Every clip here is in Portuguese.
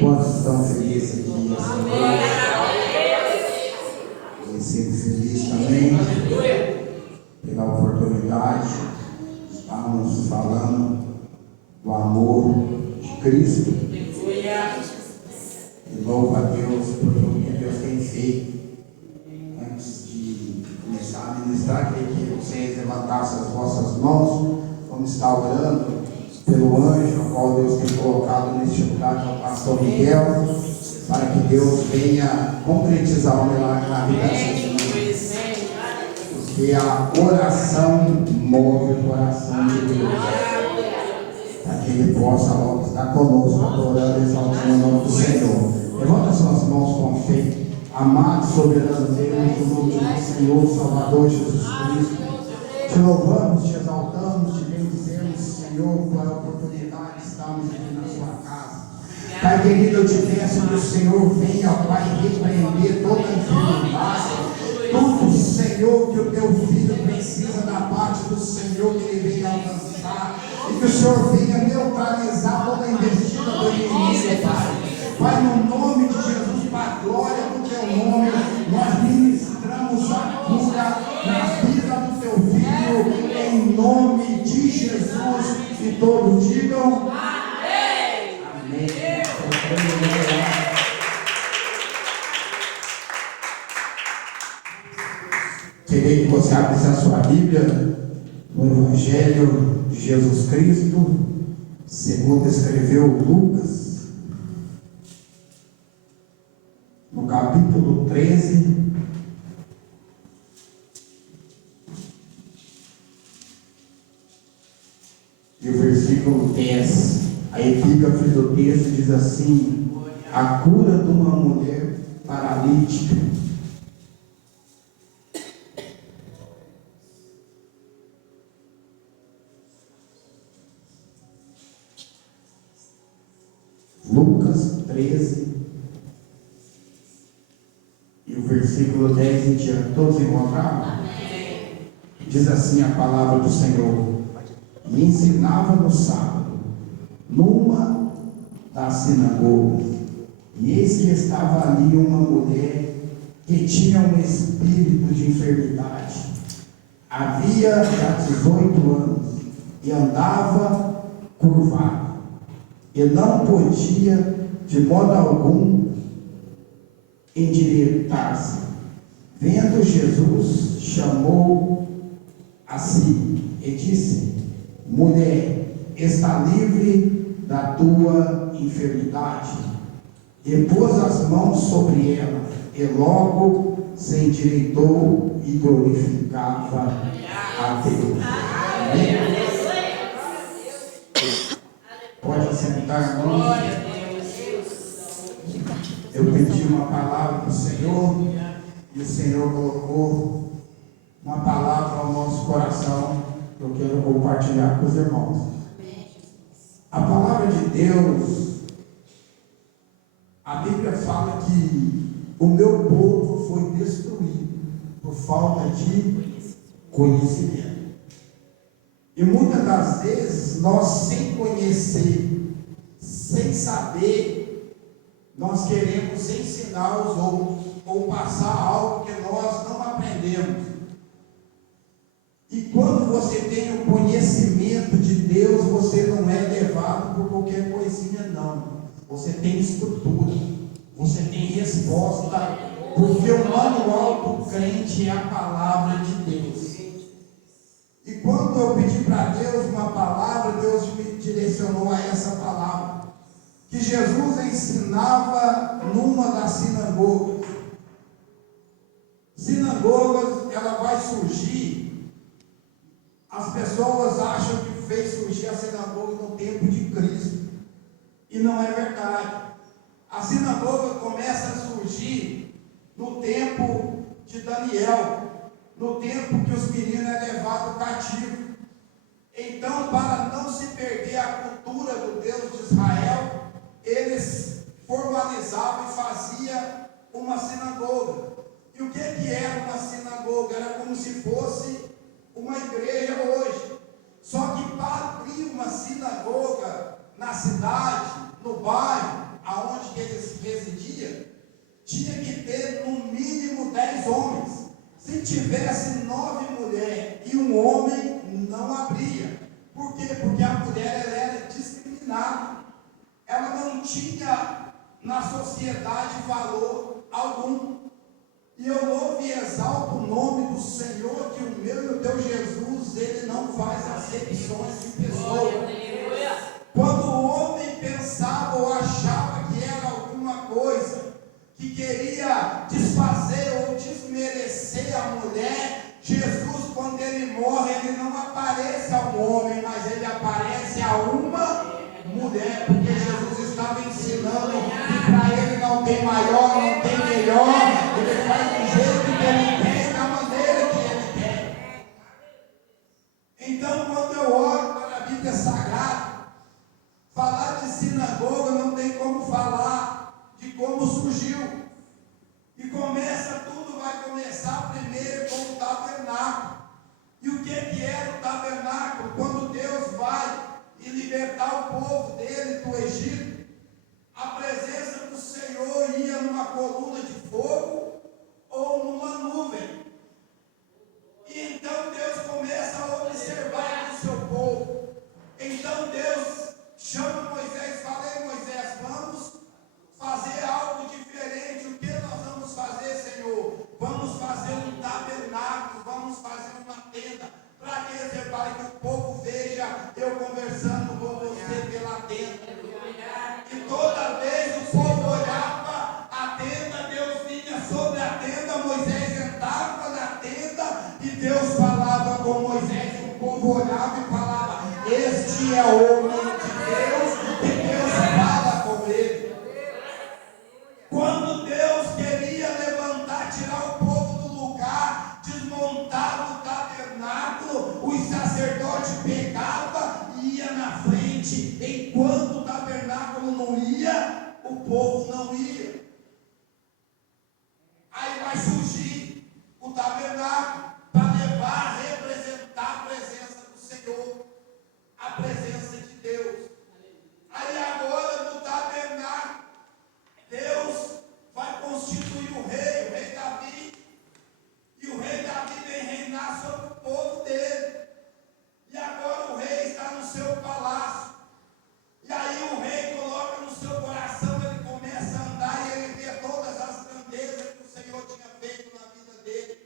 Quantos estão felizes aqui essa noite? Me sinto feliz também pela oportunidade de estarmos falando do amor de Cristo. E louvo a Deus por tudo que Deus tem feito. Antes de começar a ministrar, queria que vocês levantassem as vossas mãos. Vamos estar orando pelo anjo, ao qual Deus tem colocado neste lugar, que é o pastor Miguel, para que Deus venha concretizar o milagre na vida dessa. Porque a oração move o coração de Deus, para que Ele possa logo estar conosco, adorando e exaltando o nome do Senhor. Levanta suas mãos com fé. Amado, soberano Deus, no nome do Senhor, Salvador Jesus Cristo, te louvamos, te exaltamos, te bendizemos, Senhor, por a oportunidade de estarmos aqui na sua casa. Pai querido, eu te peço que o Senhor venha, Pai, repreender toda a enfermidade, tudo, Senhor, que o teu filho precisa da parte do Senhor, que ele venha alcançar, e que o Senhor venha neutralizar toda a investida do inimigo, Pai. Pai, no nome de Jesus, para a glória do teu nome, nós ministramos a cura na vida do teu filho, em nome de Jesus, e todos digam amém. Amém. Queria que você abrisse a sua Bíblia no Evangelho de Jesus Cristo, segundo escreveu Lucas, no capítulo 13, e o versículo 10, a epígrafe do texto diz assim: a cura de uma mulher paralítica. Lucas 13, e o versículo 10 em diante. Todos encontraram? Amém. Diz assim a palavra do Senhor: e ensinava no sábado, numa das sinagogas, e eis que estava ali uma mulher que tinha um espírito de enfermidade, havia já 18 anos, e andava curvada, e não podia de modo algum endireitar-se. Vendo Jesus, chamou a si e disse: mulher, está livre da tua enfermidade. E pôs as mãos sobre ela, e logo se endireitou e glorificava a Deus. Amém? Pode assentar, irmãos. Eu pedi uma palavra do Senhor, e o Senhor colocou uma palavra ao nosso coração, que eu quero compartilhar com os irmãos. A palavra de Deus, a Bíblia fala que o meu povo foi destruído por falta de conhecimento. E muitas das vezes, nós sem conhecer, sem saber, nós queremos ensinar aos outros, ou passar algo que nós não aprendemos. E quando você tem o conhecimento de Deus, você não é levado por qualquer coisinha, não. Você tem estrutura, você tem resposta, porque o manual do crente é a palavra de Deus. E quando eu pedi para Deus uma palavra, Deus me direcionou a essa palavra, que Jesus ensinava numa das sinagogas. Sinagogas, ela vai surgir, as pessoas acham que fez surgir a sinagoga no tempo de Cristo, e não é verdade. A sinagoga começa a surgir no tempo de Daniel, no tempo que os meninos eram levados cativo. Então, para não se perder a cultura do Deus de Israel, eles formalizavam e faziam uma sinagoga. E o que era uma sinagoga? Era como se fosse uma igreja hoje. Só que para abrir uma sinagoga na cidade, no bairro, aonde tinha que ter no mínimo 10 homens. Se tivesse 9 mulheres e um homem, não abria. Por quê? Porque a mulher ela era discriminada. Ela não tinha na sociedade valor algum. E eu louvo e exalto o nome do Senhor, que o meu e o teu Jesus, ele não faz acepções de pessoas. Quando o homem pensava ou achava que era alguma coisa, que queria desfazer ou desmerecer a mulher, Jesus, quando ele morre, ele não aparece a um homem, mas ele aparece a uma mulher, porque Jesus estava ensinando que para ele não tem maior, não tem melhor, ele faz do jeito que ele quer, da maneira que ele quer. Então, quando eu olho para a Bíblia Sagrada, falar de sinagoga não tem como falar de como surgiu. E tudo vai começar primeiro com o tabernáculo. E o que era o tabernáculo? Quando Deus vai e libertar o povo dele do Egito, a presença do Senhor ia numa coluna de fogo ou numa nuvem. E então Deus começa a observar o seu povo. Então Deus chama Moisés e fala: ei, Moisés, vamos fazer algo diferente. O que nós vamos fazer, Senhor? Vamos fazer um tabernáculo, vamos fazer uma tenda. Para que reservar que o povo veja eu conversando com você pela tenda. E toda vez o povo olhava a tenda, Deus vinha sobre a tenda, Moisés entrava na tenda e Deus falava com Moisés. O povo olhava e falava: este é o homem de Deus, e Deus fala com ele. Quando Deus queria levantar, tirar o povo do lugar, desmontava o tabernáculo, os sacerdotes pegavam e ia na frente. Enquanto o tabernáculo não ia, o povo não ia. Aí vai surgir o tabernáculo para levar, representar a presença do Senhor, a presença de Deus. Aí agora no tabernáculo, Deus vai constituir o rei Davi, e o rei Davi vem reinar sobre o povo dele. E agora o rei está no seu palácio. E aí o rei coloca no seu coração, ele começa a andar e ele vê todas as grandezas que o Senhor tinha feito na vida dele.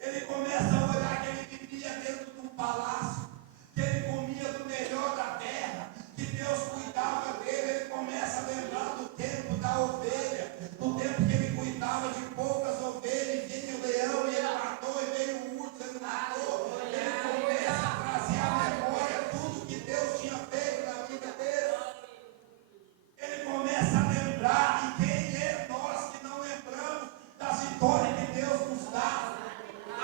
Ele começa a olhar que ele vivia dentro de um palácio, que ele comia do melhor da terra, que Deus cuidava dele. Ele começa a lembrar do tempo da ovelha, do tempo que ele cuidava de poucas ovelhas, e vinha o leão e ele matou, e veio o urso, ele matou. Ele começa a trazer à memória tudo que Deus tinha feito na vida dele. Ele começa a lembrar, e quem é nós que não lembramos das vitórias que Deus nos dá?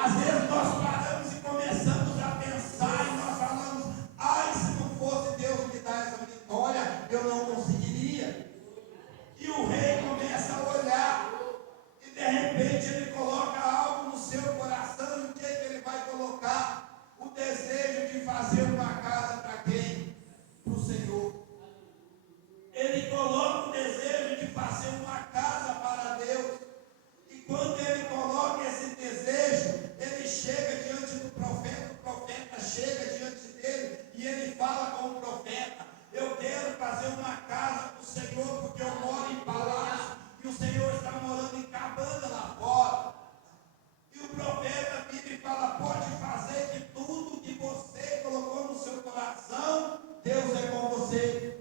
Às vezes nós paramos e começamos a pensar, e nós falamos: ai, se não fosse Deus me dar essa vitória, eu não conseguiria. E o rei começa a olhar, e de repente ele coloca algo no seu coração. E o que ele vai colocar? O desejo de fazer uma casa para quem? Para o Senhor. Ele coloca o desejo de fazer uma casa para Deus. E quando ele coloca esse desejo, ele chega diante do profeta, o profeta chega diante dele e ele fala com o profeta: eu quero fazer uma casa para o Senhor, porque eu moro em palácio e o Senhor está morando em cabana lá fora. E o profeta vira e fala: pode fazer, que tudo que você colocou no seu coração, Deus é com você.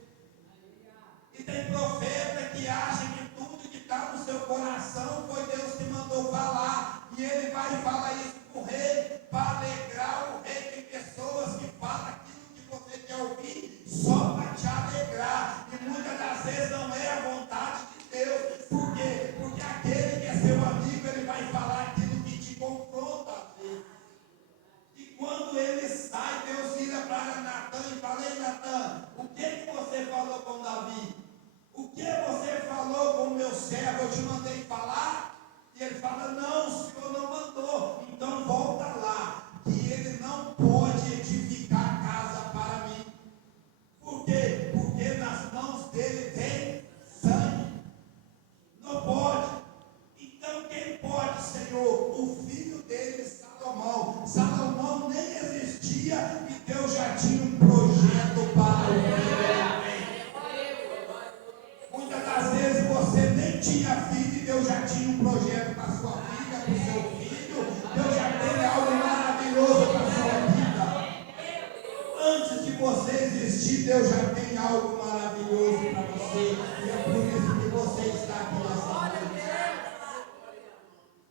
E tem profeta que acha que tudo que está no seu coração foi Deus que mandou falar. E ele vai e fala isso para o rei, para alegrar o rei. Tem pessoas que falam aquilo que você quer ouvir só para te alegrar. E muitas das vezes não é a vontade de Deus. Por quê? Porque aquele que é seu tinha filho e Deus já tinha um projeto para a sua filha, para o seu filho. Deus já tem algo maravilhoso para a sua vida. Antes de você existir, Deus já tem algo maravilhoso para você. E é por isso que você está aqui nessa noite.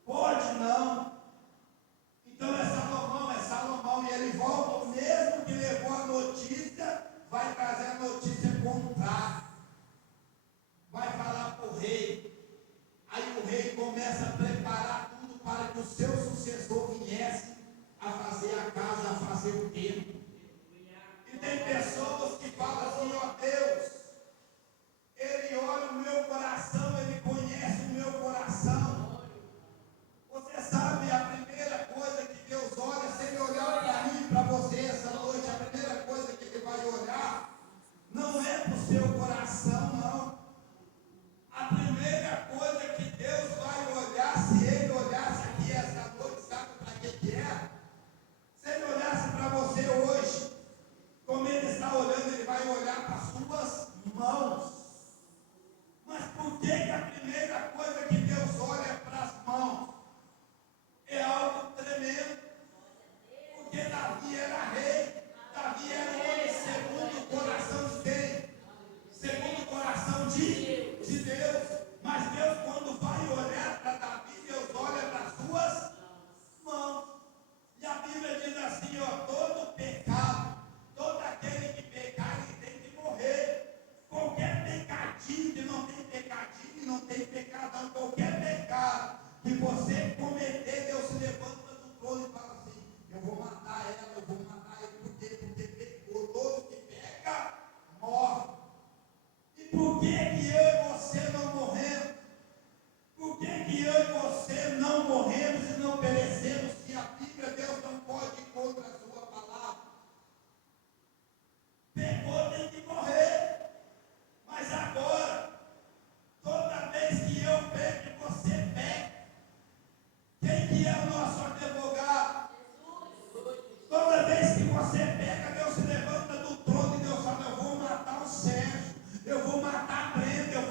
Pode não. Então é Salomão, e ele volta, o mesmo que levou a notícia, vai trazer a notícia contrária. Vai falar para o rei. Aí o rei começa a preparar tudo para que o seu sucessor viesse a fazer a casa, a fazer o templo. E tem pessoas que falam assim, ó Deus, Ele olha o meu coração, Ele conhece o meu coração. Você sabe, a primeira coisa que Deus olha, se Ele olhar para mim e para você essa noite, a primeira coisa que Ele vai olhar, não é para o seu coração, não. A primeira coisa que Deus vai olhar, se Ele olhasse aqui essa noite, sabe para que é? Se Ele olhasse para você hoje, como Ele está olhando, Ele vai olhar para as suas mãos. Mas por que a primeira coisa que Deus olha é para as mãos? É algo tremendo. Porque Davi era rei. Davi era homem segundo o coração de quem? Segundo o coração de Deus. Mas Deus, quando vai olhar para Davi, Deus olha para as suas mãos. E a Bíblia diz assim, ó, todo pecado, todo aquele que pecar, ele tem que morrer. Qualquer pecadinho que não tem pecadinho, não tem pecadão, qualquer pecado que você cometer, Deus se levanta do trono e fala assim, eu vou matar ela, eu vou matar ele, por quê? Porque pecou. Todo que peca, morre. E por que eu e você não morremos? Por que eu e você não morremos e não perecemos? Se a Bíblia, Deus não pode ir contra a sua palavra. Pecou, tem que morrer. Mas agora, toda vez que eu peco e você peca, quem que é o nosso advogado? Toda vez que você peca, Deus se levanta do trono e Deus fala, eu vou matar o Sérgio, eu vou matar a Brenda, eu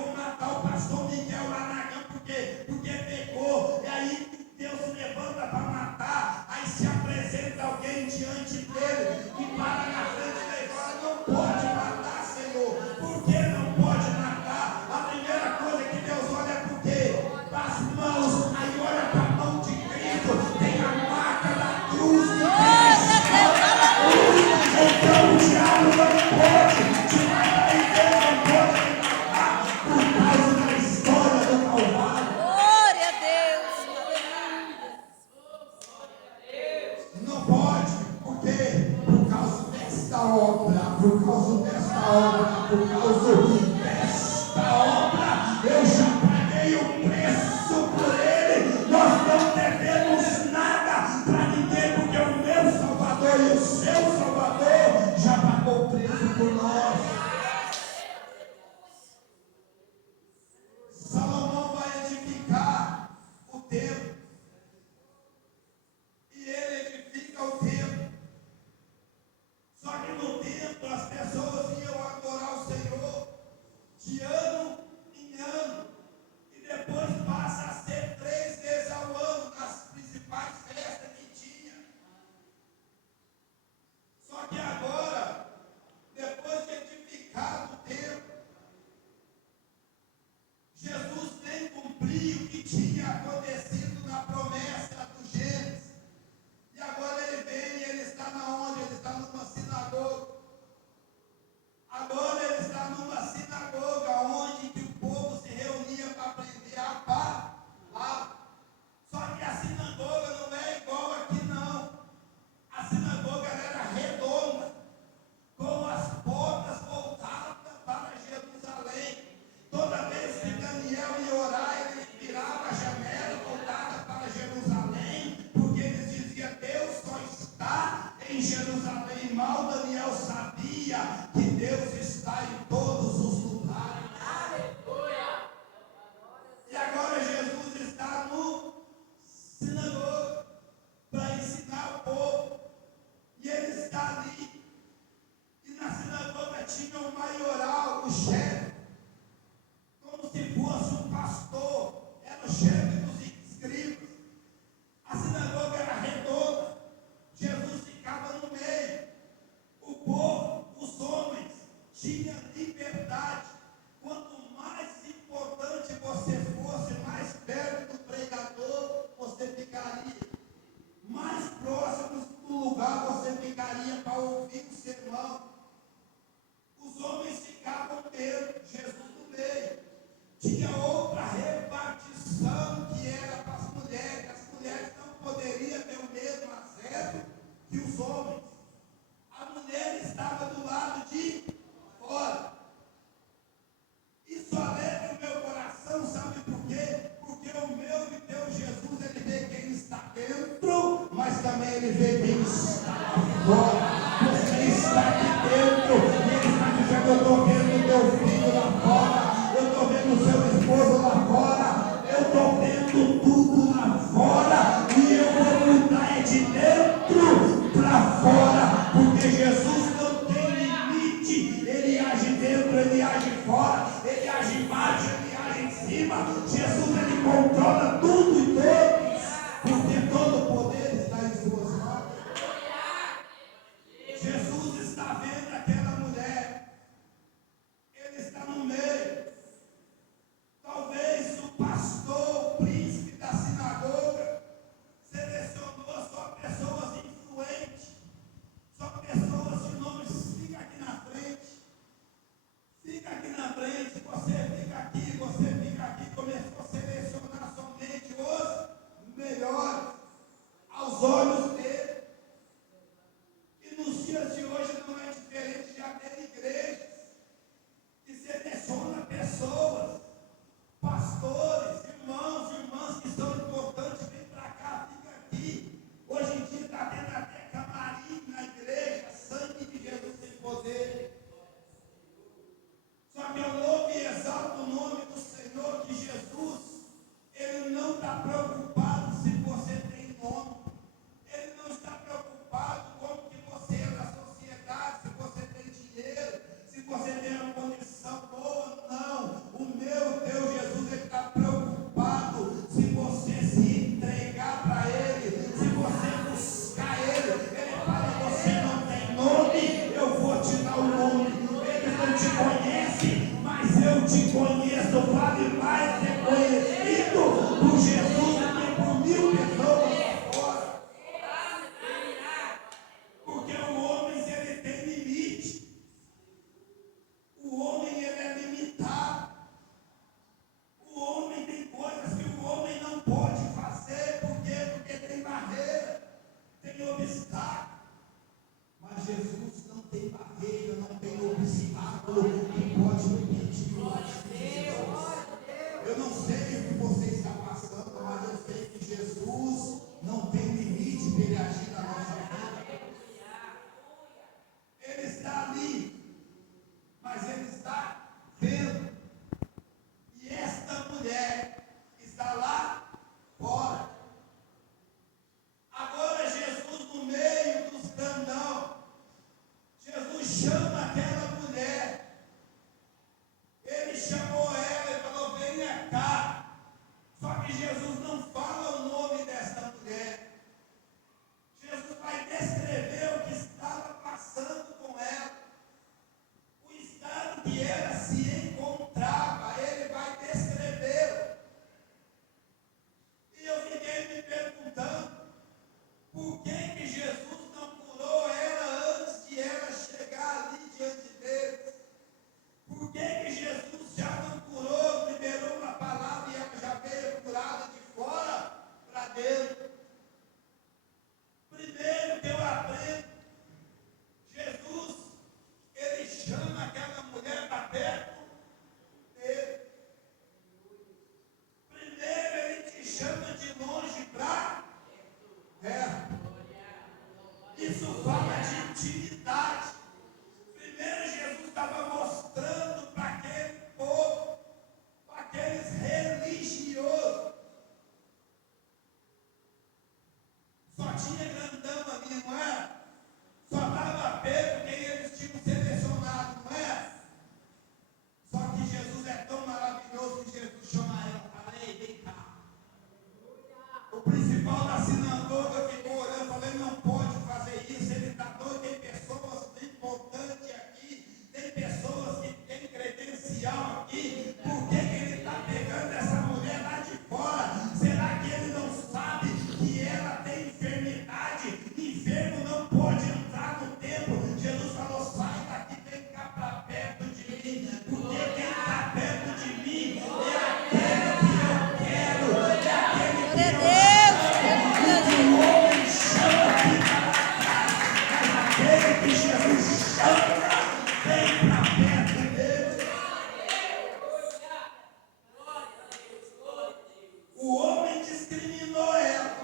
discriminou ela.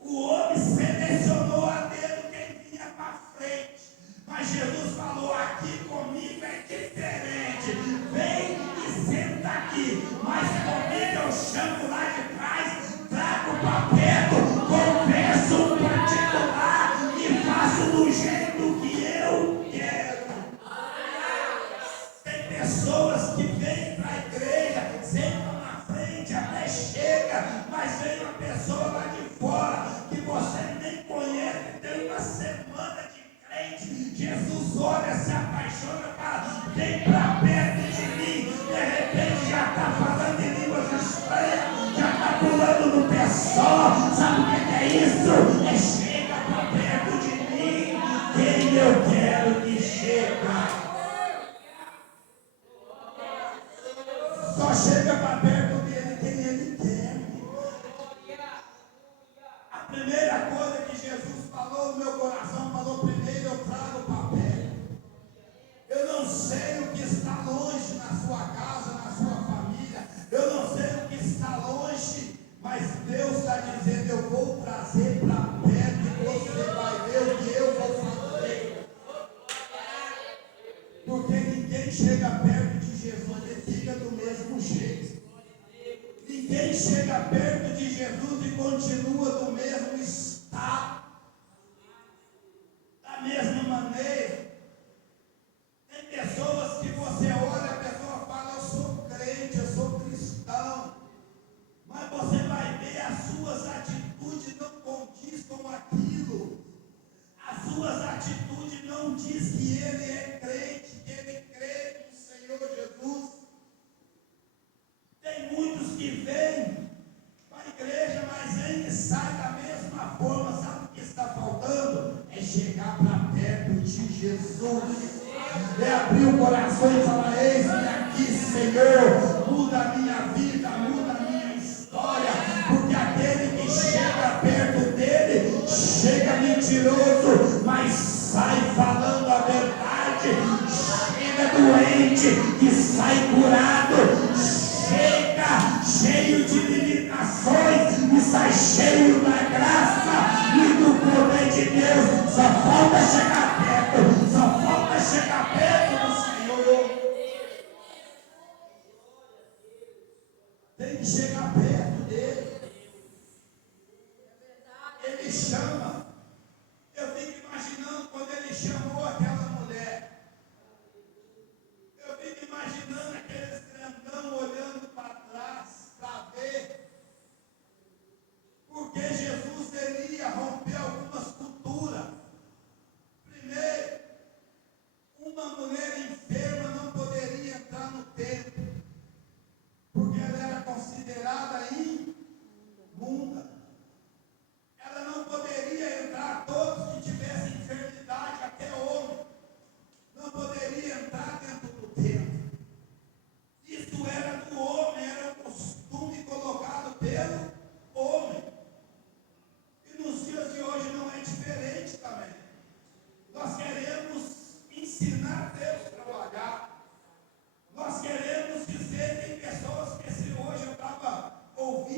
O homem selecionou a dedo quem vinha para frente. Mas Jesus falou: aqui comigo é diferente. Vem e senta aqui. Mas comigo eu chamo lá de trás, trago para perto, converso um particular e faço do jeito que eu quero. Tem pessoas que vêm para a igreja, sentam na frente, até chega, mas vem uma pessoa lá de fora que você nem conhece, tem uma semana de crente. Jesus olha, se apaixona, fala: vem para perto de mim. De repente já está falando em línguas estranhas, já está pulando no pé só. Sabe o que é isso? É chega para perto de mim, quem eu quero que chega. Só chega para perto dele quem ele quer. A primeira coisa que Jesus falou no meu coração, falou: primeiro eu trago para perto. Eu não sei o que está longe na sua casa, na sua família. Eu não sei o que está longe, mas Deus está dizendo: eu vou trazer para perto e você vai ver o que eu vou fazer. Porque ninguém chega perto de Jesus e fica do mesmo jeito. Ninguém chega perto de Jesus e continua do mesmo estado, da mesma maneira. Tem pessoas que você olha, a pessoa fala: eu sou crente, eu sou cristão, mas você vai ver as suas atitudes não condiz com aquilo. As suas atitudes não diz que ele é crente, que ele crê no Senhor Jesus. Tem muitos que vêm para a igreja, mas vem e sai da mesma forma. Sabe o que está faltando? É chegar para perto de Jesus. É abrir o coração e falar: eis-me aqui, Senhor, muda a minha vida, muda a minha história. Porque aquele que chega perto dele, chega mentiroso, mas sai falando a verdade. Chega doente e sai curado. Chega cheio de limitações e sai cheio da graça e do poder de Deus. Só falta chegar perto, só falta chegar perto do Senhor. Tem que chegar perto dele. Ele chama. Eu fico imaginando quando ele chamou aquela mulher. Eu fico imaginando aqueles grandão olhando para trás para ver. Porque Jesus iria romper algumas culturas. Primeiro, uma mulher enferma não poderia entrar no templo, porque ela era considerada imunda. Ela não poderia entrar, todos que tivessem enfermidade, até homem, não poderia entrar dentro do templo. Isso era do homem, era um costume colocado pelo homem. E nos dias de hoje não é diferente também. Nós queremos ensinar Deus a trabalhar. Nós queremos dizer, tem pessoas que se hoje eu estava ouvindo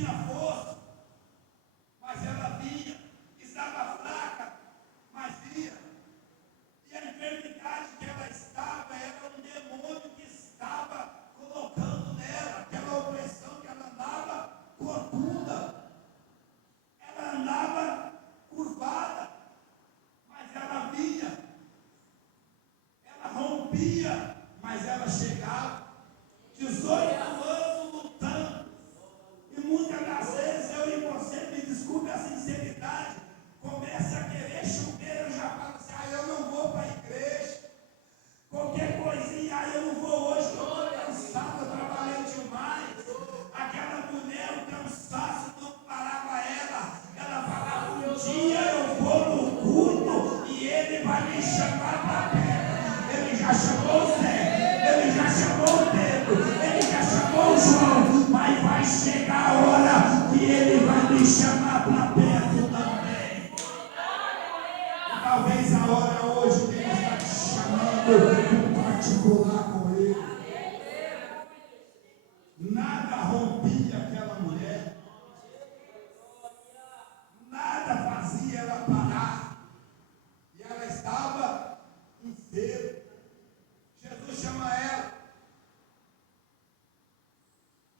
tinha força, mas ela via. Estava fraca, mas via. E a enfermidade que ela estava era um demônio que estava colocando nela, aquela opressão que ela andava corcunda, ela andava curvada, mas ela via, ela rompia, mas ela chegava. 18 anos lutando, e muitas das vezes eu e você, me desculpe a sinceridade, começa a querer chover, eu já falo assim, eu não vou para a igreja, qualquer coisinha, eu não vou hoje, eu estou cansado, eu trabalhei demais. Aquela mulher, o cansaço não parava ela falava, um dia eu vou no culto e ele vai me chamar para perto. Ele já chamou o Zé, ele já chamou o Pedro, ele já chamou o João, mas vai chegar a hora que ele vai me chamar para perto também. E talvez a hora hoje que ele está te chamando em particular com ele. Nada rompia aquela mulher, nada fazia ela parar, e ela estava enferma. Jesus chama ela,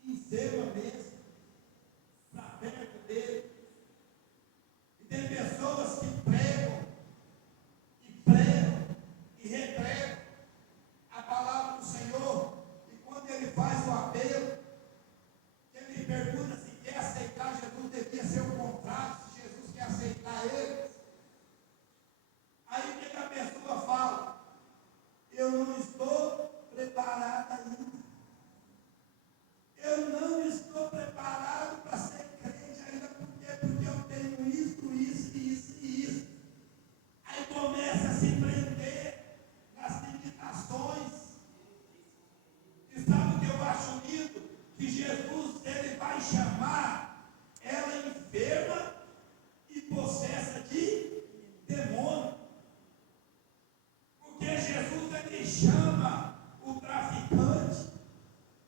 enferma mesmo, para perto dele. E tem pessoas que pregam e repregam a palavra do Senhor, e quando ele faz o apelo, ele pergunta se quer aceitar Jesus, devia ser o contrário, se Jesus quer aceitar ele. Aí o que a pessoa fala? Eu não estou preparada ainda. Eu não estou preparado para ser crente ainda. Por quê? Porque eu tenho isso. Aí começa a se prender nas limitações. E sabe o que eu acho lindo? Que Jesus, ele vai chamar ela enferma e possessa de demônio. Porque Jesus, ele chama o traficante,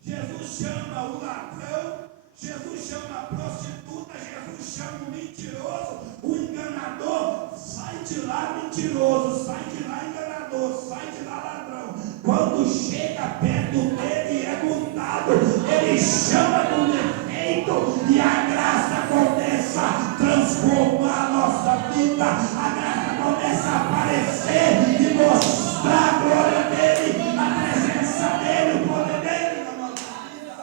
Jesus chama o ladrão, Jesus chama a prostituta, Jesus chama o mentiroso, o enganador. Sai de lá mentiroso, sai de lá enganador, sai de lá ladrão. Quando chega perto dele é mudado, ele chama do defeito e a graça começa a transformar a nossa vida, a graça começa a aparecer e mostrar a glória dele, a presença dele, o poder dele na nossa vida.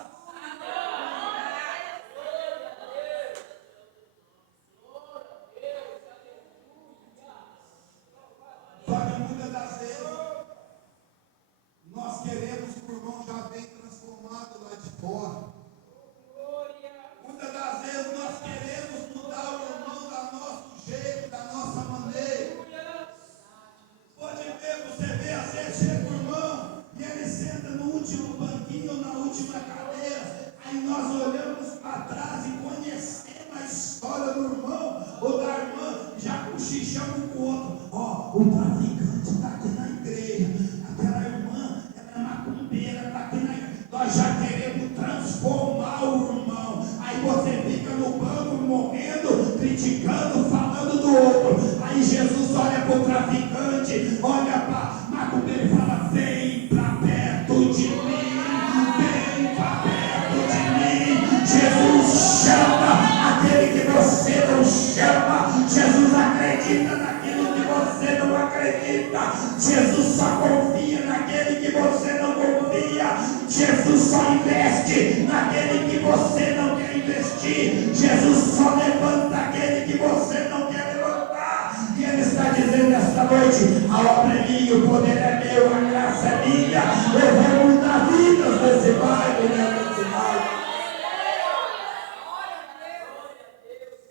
Só que muitas das vezes nós queremos que o irmão já venha transformado lá de fora. Muitas das vezes nós queremos mudar o irmão do nosso jeito, da nossa maneira. Pode ver, você vê, às vezes chega o irmão e ele senta no último banquinho ou na última cadeira. Aí nós olhamos para trás e conhecemos a história do irmão ou da irmã, já cochichamos um com o outro. O traficante está aqui na igreja. Aquela irmã, ela é macumbeira, está aqui na igreja. Nós já queremos transformar o irmão. Aí você fica no banco morrendo, criticando, falando do outro. Aí Jesus olha para o traficante, olha para macumbeira e fala: vem para perto de mim, vem para perto de mim. Jesus chama aquele que você não chama. Jesus acredita naquilo que você não acredita. Jesus só confia naquele que você não confia. Jesus só investe naquele que você não quer investir. Jesus só levanta aquele que você não quer levantar. E ele está dizendo esta noite: a obra é minha, o poder é meu, a graça é minha. Eu vou mudar vidas nesse bairro, nesse bairro.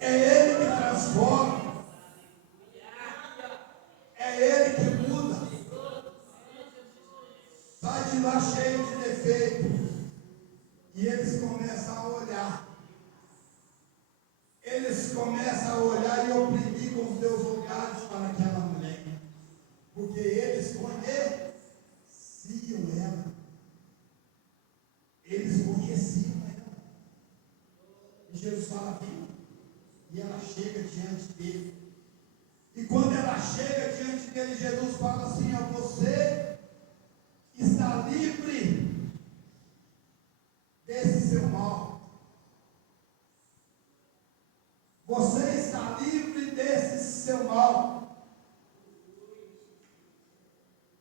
É ele que transforma. É ele que muda. Sai de lá cheio de defeito. E eles começam a olhar. Eles começam a olhar e oprimir com os seus olhares para aquela mulher. Porque eles conheciam ela. Eles conheciam ela. Jesus fala: vem. E ela chega diante dele. E quando ela chega diante dele, Jesus fala assim: ó, você está livre desse seu mal. Você está livre desse seu mal.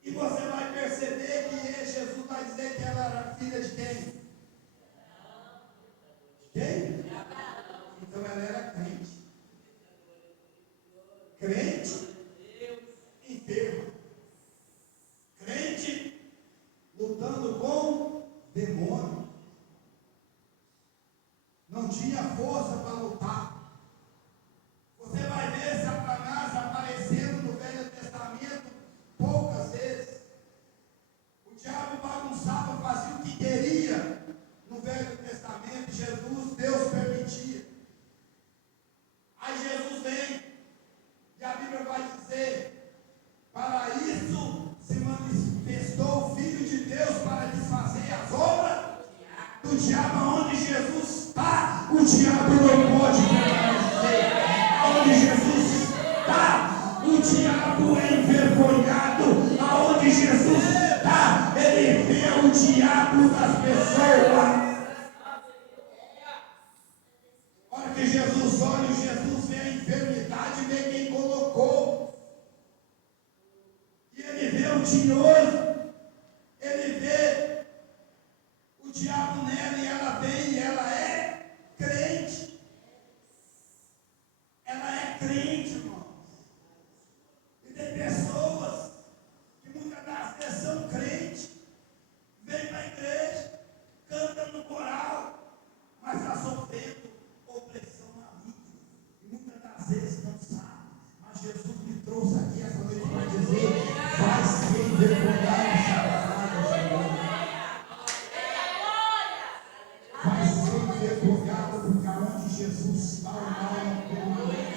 E você vai perceber que Jesus vai dizer que ela era filha de quem? De quem? Então ela era crente. Crente enferma. Crente lutando com demônio. Não tinha força para lutar. Você vai ver Satanás aparecendo no Velho Testamento poucas vezes. O diabo bagunçava, fazia o que queria no Velho Testamento. Jesus, Deus permitia. Aí Jesus vem e a Bíblia vai dizer: para isso se manifestou o Filho de Deus, para desfazer as obras do diabo. Onde Jesus está, o diabo não pode permanecer. Onde Jesus está, o diabo é envergonhado. Aonde Jesus está, ele vê o diabo das pessoas. Olha que Jesus olha, Jesus vê a enfermidade, vê quem colocou. E ele vê o tinhoso, ele vê o diabo nela, e ela vem e ela é crente. Ela é crente, irmãos. E tem pessoas que muitas das vezes são crentes, vêm para a igreja, cantam no coral, mas está sofrendo opressão maligna. E muitas das vezes não sabe. Mas Jesus me trouxe aqui essa noite para dizer: vai ser envergonhado essa palavra, Senhor. Vai ser envergonhado, porque aonde Jesus está, o mal não tem.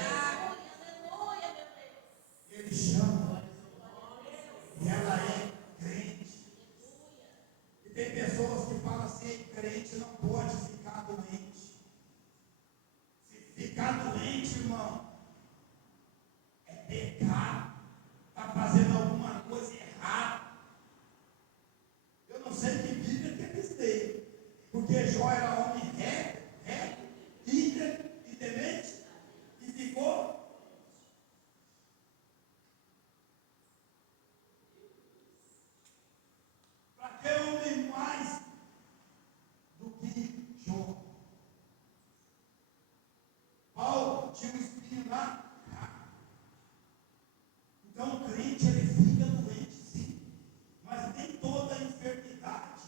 Ele chama. E ela é crente. E tem pessoas que falam assim: crente não pode ficar doente. Se ficar doente, irmão, é pecado. Está fazendo alguma coisa errada. Eu não sei que Bíblia que eles têm. Porque Jó era homem reto, íntegro e temente. E ficou. Para que homem mais do que Jó? Paulo tinha um espinho lá. Então o crente, ele fica doente, sim. Mas nem toda enfermidade,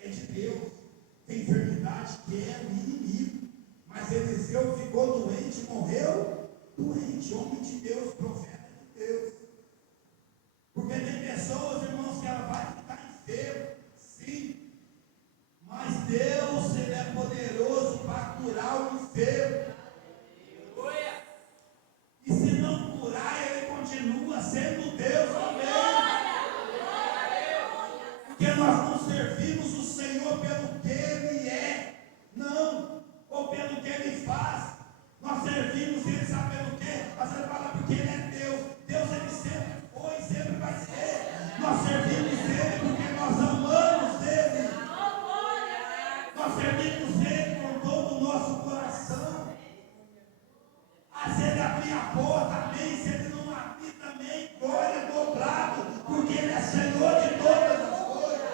é de Deus. Tem enfermidade que é o inimigo. Mas Eliseu ficou doente, morreu doente. Homem de Deus, profeta de Deus. Porque tem pessoas, irmãos, que ela vai ficar enferma, sim. Mas Deus, ele é poderoso para curar o enfermo. E se não curar, ele continua sendo Deus, amém. Porque nós não servimos o Senhor pelo que Ele é, não, ou pelo que Ele faz. Nós servimos Ele, sabe pelo quê? Mas Ele fala porque Ele é Deus. Deus, Ele sempre foi, sempre vai ser. Nós servimos Ele porque nós amamos Ele. Nós servimos Ele com todo o nosso coração. Se Ele abrir a porta, amém. Se Ele não abrir também, glória dobrado, porque Ele é Senhor de todas as coisas.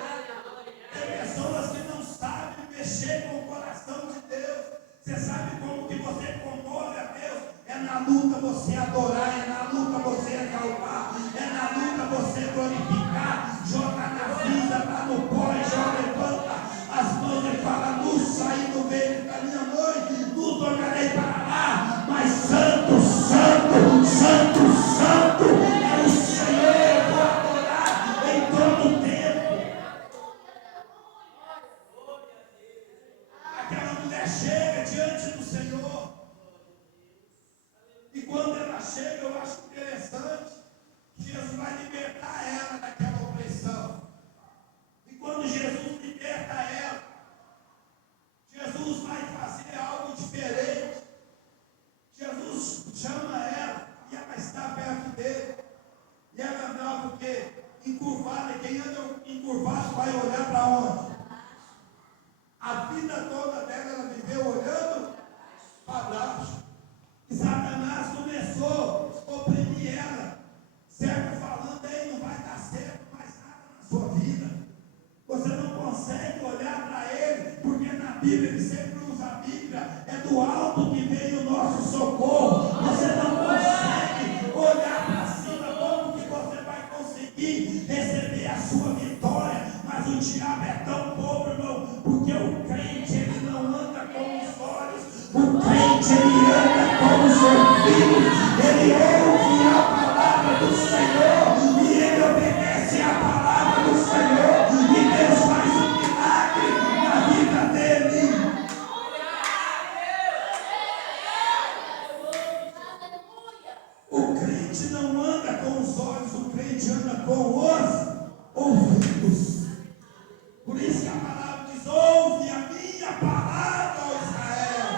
Tem pessoas que não sabem mexer com o coração de Deus. Você sabe como que você comove a Deus? É na luta você adorar, é na luta você exaltar, é na luta você glorificar, joga na cinza, está no pó e já levanta as mãos e fala: luz saí do ventre da minha mãe, luz tornarei para lá, mas santo, santo, santo, santo é o Senhor. Eu vou adorar em todo o tempo. Aquela mulher chega diante do Senhor, e quando ela chega, eu acho interessante que Jesus vai libertar ela daquela opressão. E quando Jesus Porque na Bíblia, ele sempre usa a Bíblia, é do alto que vem o nosso socorro. Você não consegue olhar para cima, como que você vai conseguir receber a sua vitória? Mas o diabo é tão bobo, irmão, porque o crente, ele não anda com os olhos, o crente, ele anda com os ouvidos, ele ouve a palavra do Senhor e ele obedece a palavra do Senhor, e Deus faz um milagre na vida dele. O crente não anda com os olhos, o crente anda com os ouvidos. Por isso que a palavra diz: ouve a minha palavra, ó Israel.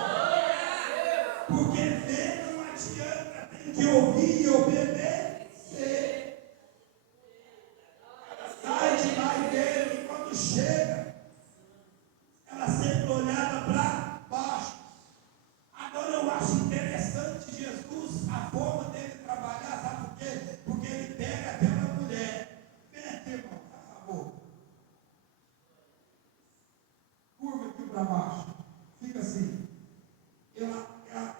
Porque ver não adianta, tem que ouvir e obedecer. Ela sai de lá e vê, e quando chega, ela sempre olhava para baixo. Agora eu acho interessante Jesus, a forma dele trabalhar, sabe por quê? Porque ele pega aquela mulher. Vem aqui, irmão, por favor. Curva aqui para baixo. Fica assim.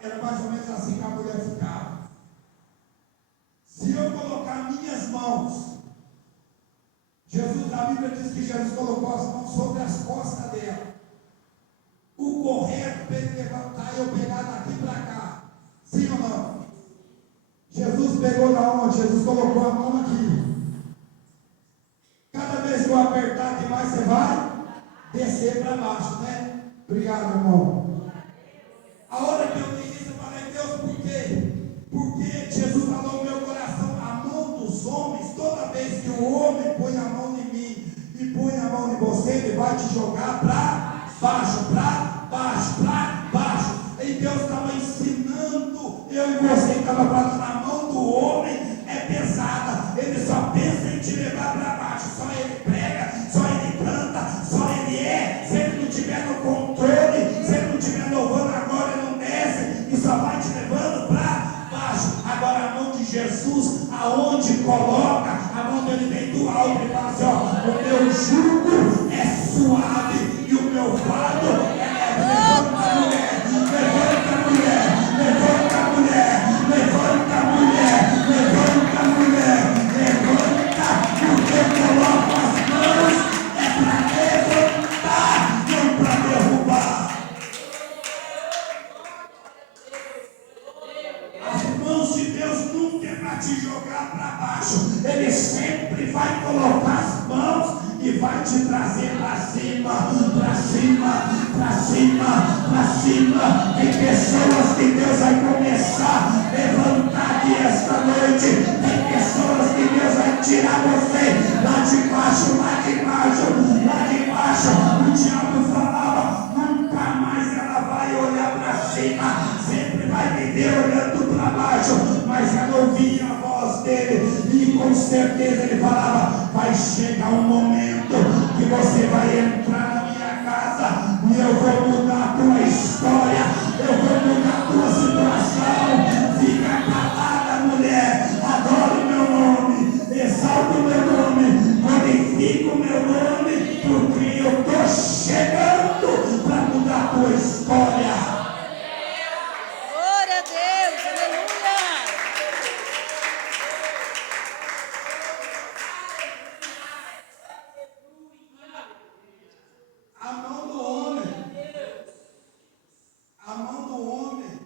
Era mais ou menos assim que a mulher ficava. Se eu colocar minhas mãos, Jesus, a Bíblia diz que Jesus colocou as mãos sobre as costas dela. O correto para ele levantar e eu pegar daqui para cá. Sim ou não? Jesus pegou na onde? Jesus colocou a mão aqui. Cada vez que eu apertar demais, você vai descer para baixo, né? Obrigado, irmão. A hora que eu li isso, eu falei: Deus, por quê? Porque Jesus falou no meu coração: a mão dos homens, toda vez que o homem põe a mão em mim e põe a mão em você, ele vai te jogar para baixo, para baixo, para baixo. E Deus estava ensinando eu e você que estava falando: na mão do homem é pesada, ele só pensa em te levar para baixo, só ele prega, só ele canta, só ele é. Se ele não estiver no controle, se ele não estiver louvando agora, ele não desce e só vai te levando para baixo. Agora a mão de Jesus, aonde coloca, a mão dele vem do alto e fala assim: ó, o meu jugo é suave e o meu fardo é leve. Levanta a mulher, levanta a mulher, levanta a mulher, levanta a mulher, levanta, porque eu coloco as mãos é para levantar, não para derrubar. As mãos de Deus nunca é para te jogar para baixo, Ele sempre vai colocar as mãos e vai te trazer para cima, para cima, para cima, para cima. Tem pessoas que Deus vai começar a levantar aqui esta noite. Tem pessoas que Deus vai tirar você lá de baixo, lá de baixo, lá de baixo. O diabo falava: nunca mais ela vai olhar para cima, sempre vai viver olhando para baixo. Mas ela ouvia a voz dele e com certeza ele falava: vai chegar um momento que você vai entrar na minha casa e eu vou mudar a tua história, eu vou mudar a tua situação. Fica calada, mulher, adore o meu nome, exalte o meu nome, glorifique o meu nome, porque eu estou chegando para mudar a tua história. Glória a Deus, aleluia. A mão do homem, a mão do homem,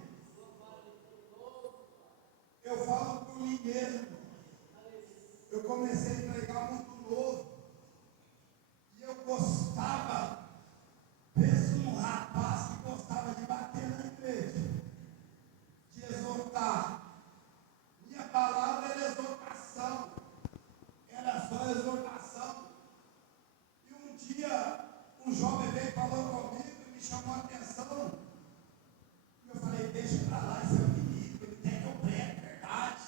eu falo por mim mesmo. Eu comecei a pregar muito novo e eu gostava, penso num rapaz que gostava de bater na igreja, de exortar. Minha palavra era exortação, era só exortação. E um dia um jovem veio e falou comigo e me chamou a atenção. E eu falei: deixa para lá, esse é um inimigo, ele quer que eu pregue, verdade.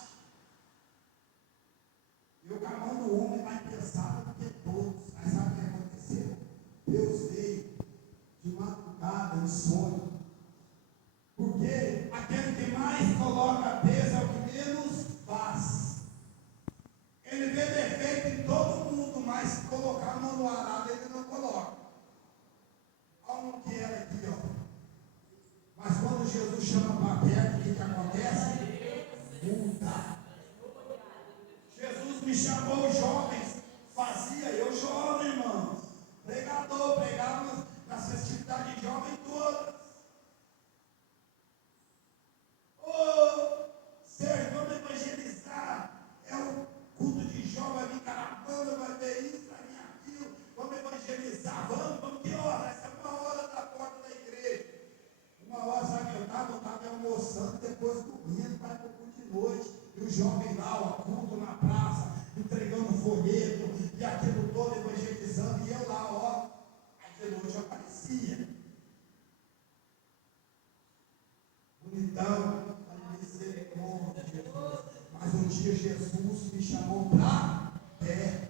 E o camão do homem mais pesado do que todos. Mas sabe o que aconteceu? Deus veio de madrugada em sonho. Porque aquele que mais coloca peso é o que menos faz. Ele vê defeito em todo mundo, mas colocar a mão no arado ele não coloca. Há um chama para perto, o que acontece? Muda. Jesus me chamou jovens, fazia eu jovem, irmãos. Pregador, pregava nas festividades jovem todas. Vamos evangelizar. É o culto de jovem, vai vir caravana, vai ver isso, vai vir aquilo. Vamos evangelizar, vamos, que hora? Essa é uma hora da porta da igreja. Uma hora, sabe, eu estava almoçando, depois dormindo, vai para o culto de noite. E o jovem lá, ó, culto na praça, entregando folheto, e aquilo todo evangelizando, e eu lá, ó. Aí de noite aparecia. Bonitão. Mas um dia Jesus me chamou para pé.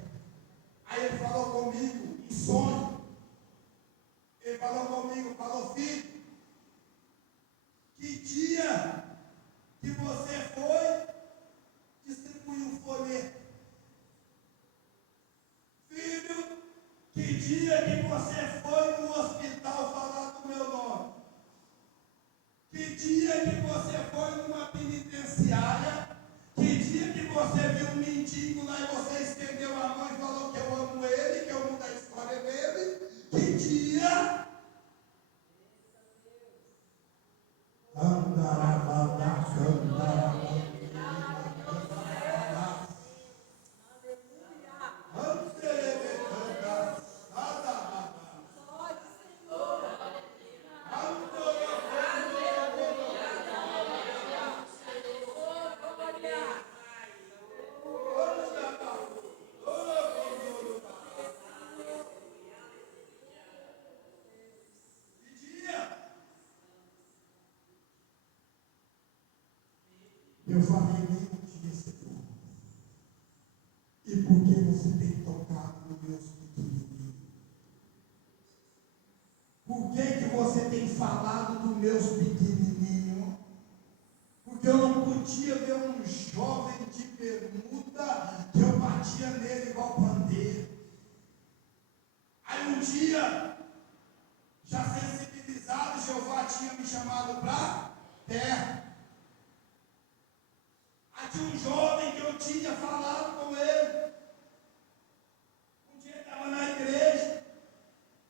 Aí ele falou comigo em sonho. Ele falou comigo, falou: filho, que dia que você foi distribuir um folheto? Filho, que dia que você foi no hospital falar do meu nome? Que dia que você foi numa penitenciária? Que dia que você viu um mendigo lá e você estendeu a mão e falou que eu amo ele, que eu mudo a história dele? Que dia? Eu falei nem um dia, Senhor. E por que você tem tocado nos meus pequenininhos? Por que você tem falado dos meus pequenininhos? Porque eu não podia ver um jovem de bermuda que eu batia nele igual pandeiro. Aí um dia, já sensibilizado, Jeová tinha me chamado para terra. Tinha um jovem que eu tinha falado com ele. Um dia ele estava na igreja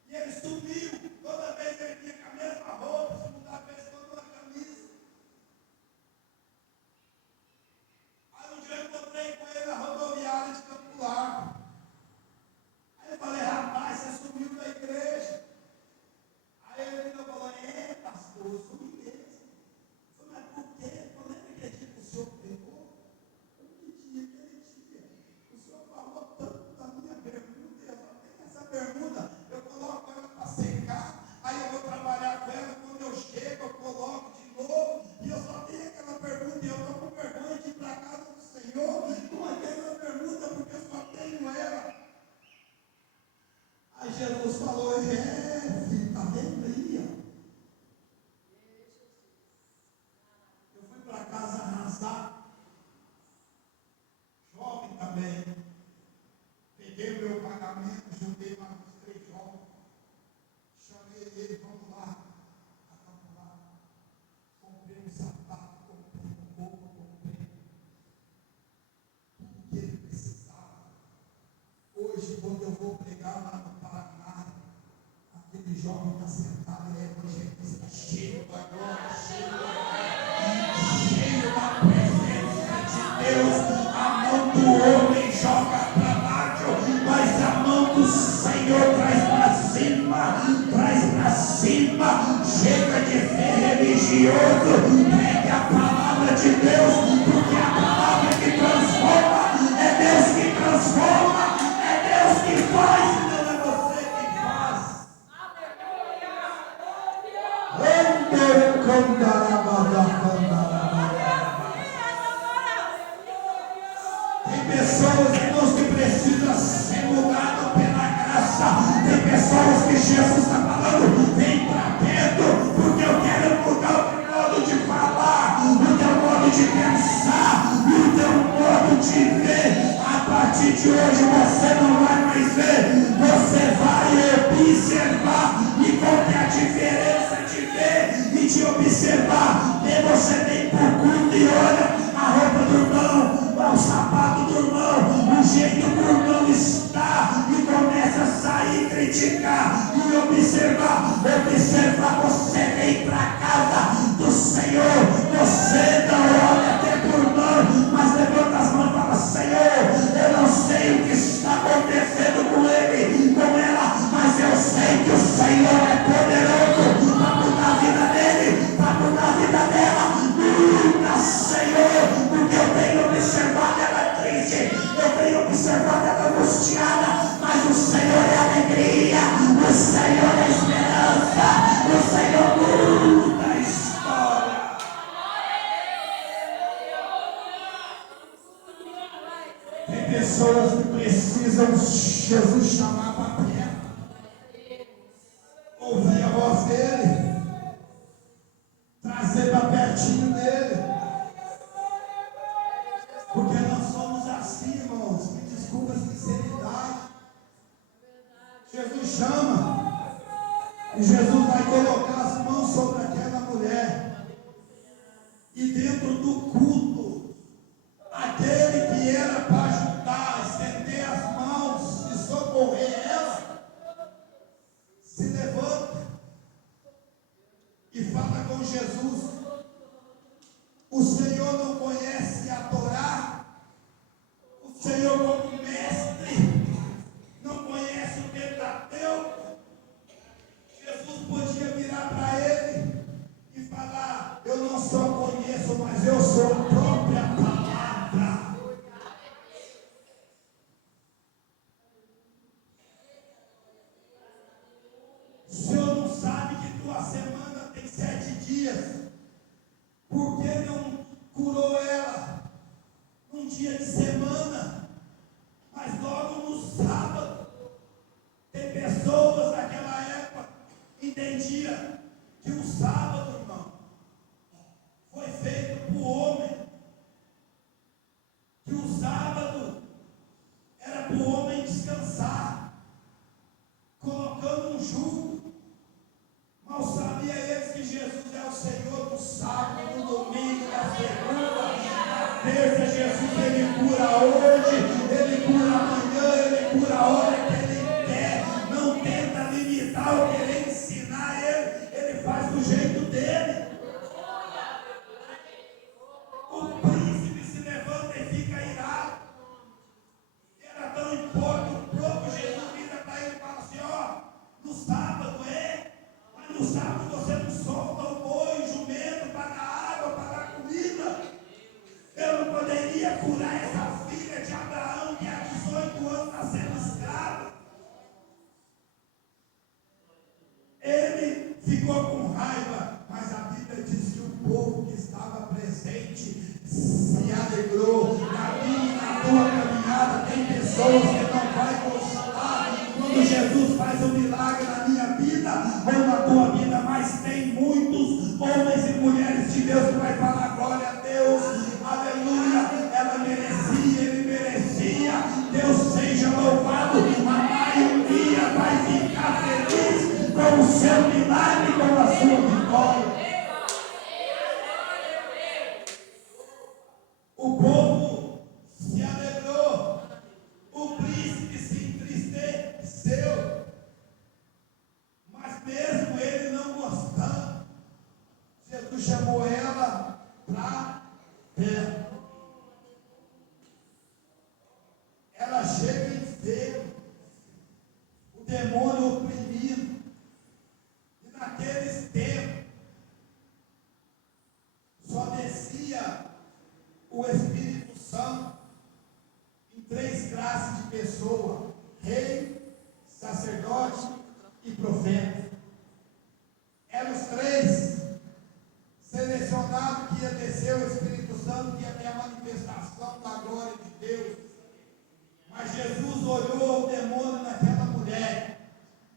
e ele sumiu. Toda vez ele vinha com a mesma roupa, se mudava a vez toda uma camisa. Aí um dia eu encontrei com ele na rodoviária de Campo Largo. Aí eu falei: rapaz, você sumiu da igreja. Aí ele falou: pastor, eu sumi mesmo. Eu falei: mas por quê? Eu falei: lembra que dia que o senhor pregou? O senhor falou tanto da minha bermuda, eu só tenho essa bermuda, eu coloco ela para secar, aí eu vou trabalhar com ela, quando eu chego, eu coloco de novo, e eu só tenho aquela bermuda, e eu estou com vergonha de ir para a casa do Senhor com aquela bermuda, porque eu só tenho ela. Aí Jesus falou: filho, está vendo aí? Eu fui para casa arrasar. Jovem também. Peguei o meu pagamento, juntei mais uns 3 jovens. Chamei ele, vamos lá. Comprei um sapato, comprei uma roupa, comprei tudo que ele precisava. Hoje, quando eu vou pregar lá no Paraná, aquele jovem está sentado, ele é evangelista, cheio da glória, cheio da presença de Deus. A mão do homem joga para baixo, mas a mão do Senhor traz para cima, traz para cima. Chega de ser religioso, pegue a palavra de Deus, porque a palavra que transforma, é Deus que transforma, é Deus que faz, e não é você que faz. Tem pessoas, irmãos, que precisam ser mudadas pela graça. Tem pessoas que Jesus está falando: vem para dentro, porque eu quero mudar o teu modo de falar, o teu modo de pensar, o teu modo de ver. A partir de hoje você não vai mais ver, você vai observar. E qual que é a diferença de ver e de observar? você vem para o culto e olha a roupa do irmão, o sapato do irmão, o jeito que o irmão está e começa a sair, criticar e observar. Você vem para a casa do Senhor, você não olha até para o irmão, mas levanta as mãos e fala: Senhor, eu não sei o que está acontecendo com ele, com ela, mas eu sei que o Senhor é poderoso para mudar a vida dele, para mudar a vida dela. Muda, Senhor, porque eu tenho observado ela triste, eu tenho observado ela angustiada, mas o Senhor é alegria, o Senhor é esperança, o Senhor muda a história. Tem pessoas que precisam Jesus chamar para perto, ouvir a voz dele, trazer para pertinho dele, porque nós somos assim, irmãos. Me desculpa a sinceridade. Jesus chama e Jesus vai colocar as mãos sobre aquela mulher, e dentro do culto, aquele que era para ajudar, estender as mãos e socorrer ela, se levanta e fala com Jesus. O Senhor não conhece a Torá, o Senhor como mestre não conhece o Pentateuco. Jesus podia virar para ele e falar: eu não só conheço, mas eu sou a própria palavra. O Senhor não sabe que tua semana tem 7 dias? Por que não curou ela num dia de semana, mas logo no sábado? Tem pessoas naquela época que entendiam que o sábado, irmão, foi feito para o homem, que o sábado era para o homem descansar, colocando um jugo. Mal sabia eles que Jesus é o Senhor do sábado, do domingo, da segunda, da terça. Jesus, ele cura hoje, ele cura amanhã, ele cura a hora que ele quer. Não tenta limitar ou querer ensinar ele faz do jeito dele. O príncipe se levanta e fica irado. Era tão hipócrita, o próprio Jesus vira para ele e fala assim: ó, no sábado mas no sábado você não solta o boi, o jumento para dar água, para dar comida. Eu não poderia curar essa filha de Abraão que há 18 anos está sendo escrava. Ele ficou com raiva, mas a Bíblia diz que o povo que estava presente se alegrou. Na minha e na tua caminhada tem pessoas que não vai gostar quando Jesus faz um milagre na minha vida ou na tua vida, mas tem muitos homens e mulheres de Deus que vai falar: glória a Deus, aleluia, ela merecia, ele merecia, Deus seja louvado. A maioria vai ficar feliz com o seu milagre, com a sua vitória. O povo se alegrou, o príncipe se entristeceu, mas mesmo ele não gostando, Jesus chamou ela para perto. Ela chega enferma, o demônio oprimido, e naqueles tempos só descia o Espírito Santo em 3 classes de pessoa: rei, sacerdote e profeta. Eram os 3 selecionados que ia descer o Espírito Santo, que ia ter a manifestação da glória de Deus. Mas Jesus olhou o demônio naquela mulher,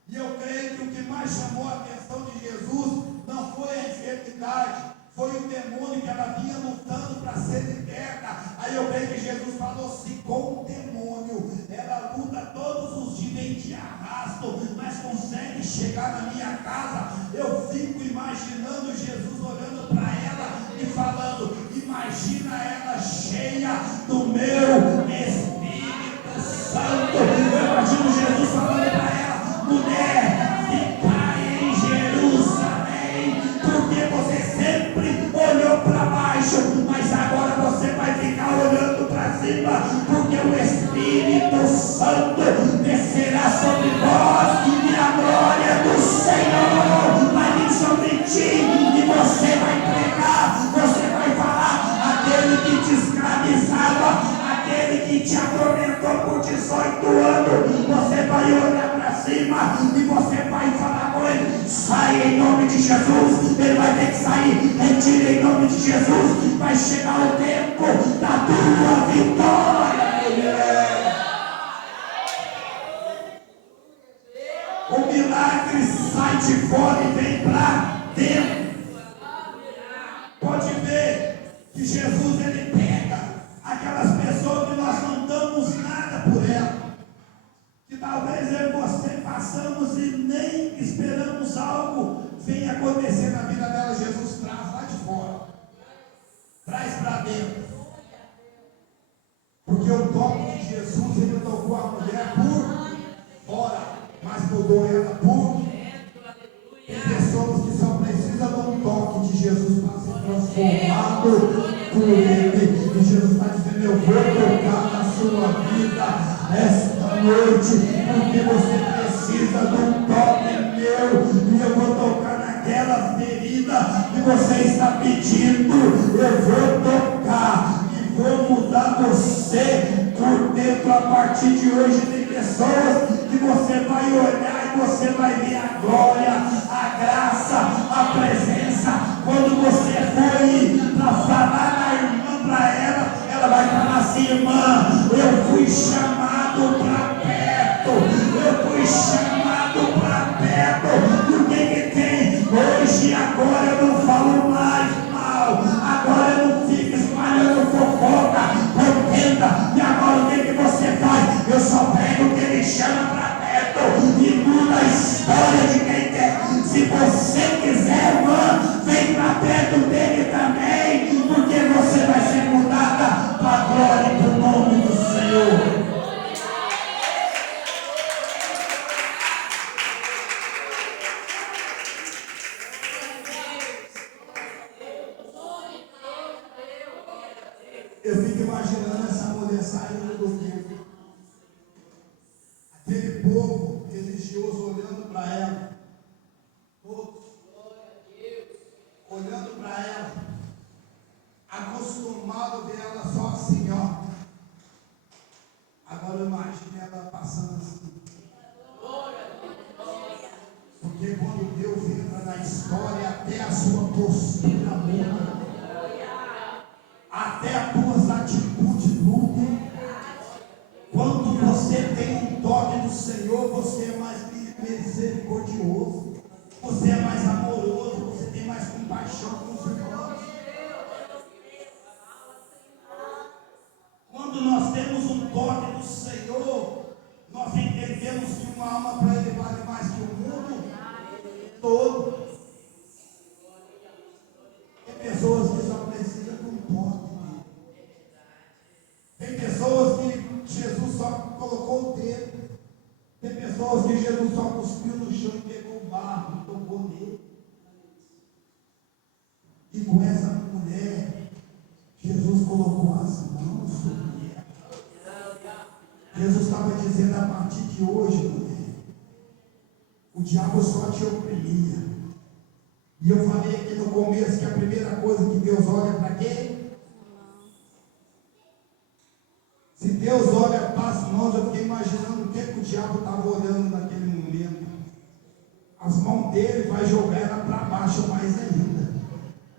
e eu creio que o que mais chamou a atenção de Jesus não foi a enfermidade, foi o demônio que ela vinha lutando para ser liberta. Aí eu creio que Jesus falou assim: com o demônio ela luta todos os dias, vem de arrasto, mas consegue chegar na minha casa. Eu fico imaginando Jesus olhando para ela e falando. Imagina ela cheia do meu Espírito Santo. Eu imagino Jesus falando para ela: mulher, ficai em Jerusalém, porque você sempre olhou para baixo, mas agora você vai ficar olhando para cima, porque o Espírito Santo descerá sobre vós e a glória do Senhor vai vir sobre ti, e você vai pregar, você vai falar. Aquele que te escravizava, aquele que te atormentou por 18 anos, você vai olhar para cima e você vai falar com ele: sai em nome de Jesus. Ele vai ter que sair, retira em nome de Jesus. Vai chegar o tempo da tua vitória, mulher. O milagre sai de fora e vem para dentro. Pode ver que Jesus, ele pega aquelas pessoas que nós não damos nada por ela, que talvez eu e você passamos e nem esperamos algo venha acontecer na vida dela. Jesus traz lá de fora, traz para dentro, porque o toque de Jesus, ele tocou a mulher por fora, mas mudou ela por dentro. Tem pessoas que só precisam de um toque de Jesus para ser transformado por ele. E Jesus está dizendo: eu vou tocar na sua vida esta noite, porque você precisa de um toque meu, e eu vou tocar naquela ferida que você está pedindo. Eu vou tocar e vou mudar você por dentro. A partir de hoje tem pessoas que você vai olhar e você vai ver a glória, a graça, a presença. Quando você for para falar na irmã para ela, ela vai falar assim: irmã, eu fui chamado para perto, eu fui chamado para perto. E o que tem? Hoje, agora eu não falo mais mal, agora eu não fico espalhando fofoca, contenda. E agora o que você faz? Eu só pego o que ele chama para perto e muda a história de quem quer. Se você quiser, irmã, vem para perto dele também, porque você vai ser mudada para a glória e para o nome do Senhor. Eu fico imaginando essa mulher saindo do templo, aquele povo religioso olhando para ela, todos olhando para ela, acostumado dela só assim, ó. Agora imagine ela passando assim. Porque quando Deus entra na história, até a sua postura muda, até as tuas atitudes mudam. Quando você tem um toque do Senhor, você é mais misericordioso, você é mais amoroso, você tem mais compaixão com os irmãos. Quando nós temos um toque do Senhor, nós entendemos que uma alma para ele vale mais que o mundo todo. Tem pessoas que só precisam de um toque. Tem pessoas que Jesus só colocou o dedo. Tem pessoas que Jesus só cuspiu no chão e pegou o barro e tocou nele. E com essa mulher, Jesus colocou as mãos sobre ela. Jesus estava dizendo: a partir de hoje, mulher, o diabo só te oprimia. E eu falei aqui no começo que a primeira coisa que Deus olha para quê? Se Deus olha para as mãos, eu fiquei imaginando o que o diabo estava olhando naquele momento. As mãos dele vai jogar ela para baixo mais ainda.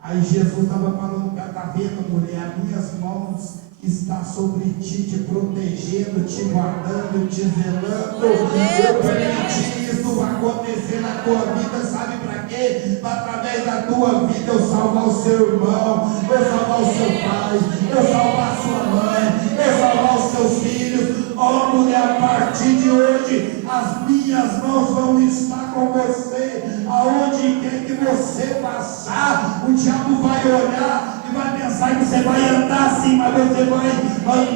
Aí Jesus estava falando: está vendo, mulher, as minhas mãos estão sobre ti, te protegendo, te guardando, te zelando. Eu permiti isso acontecer na tua vida, sabe para quê? Para através da tua vida eu salvar o seu irmão, eu salvar o seu pai, eu salvar a sua mãe, eu salvar os seus filhos. Ó, mulher, a partir de hoje as minhas mãos vão estar com você, aonde onde quer que você passar, o diabo vai olhar e vai pensar que você vai andar assim, mas você vai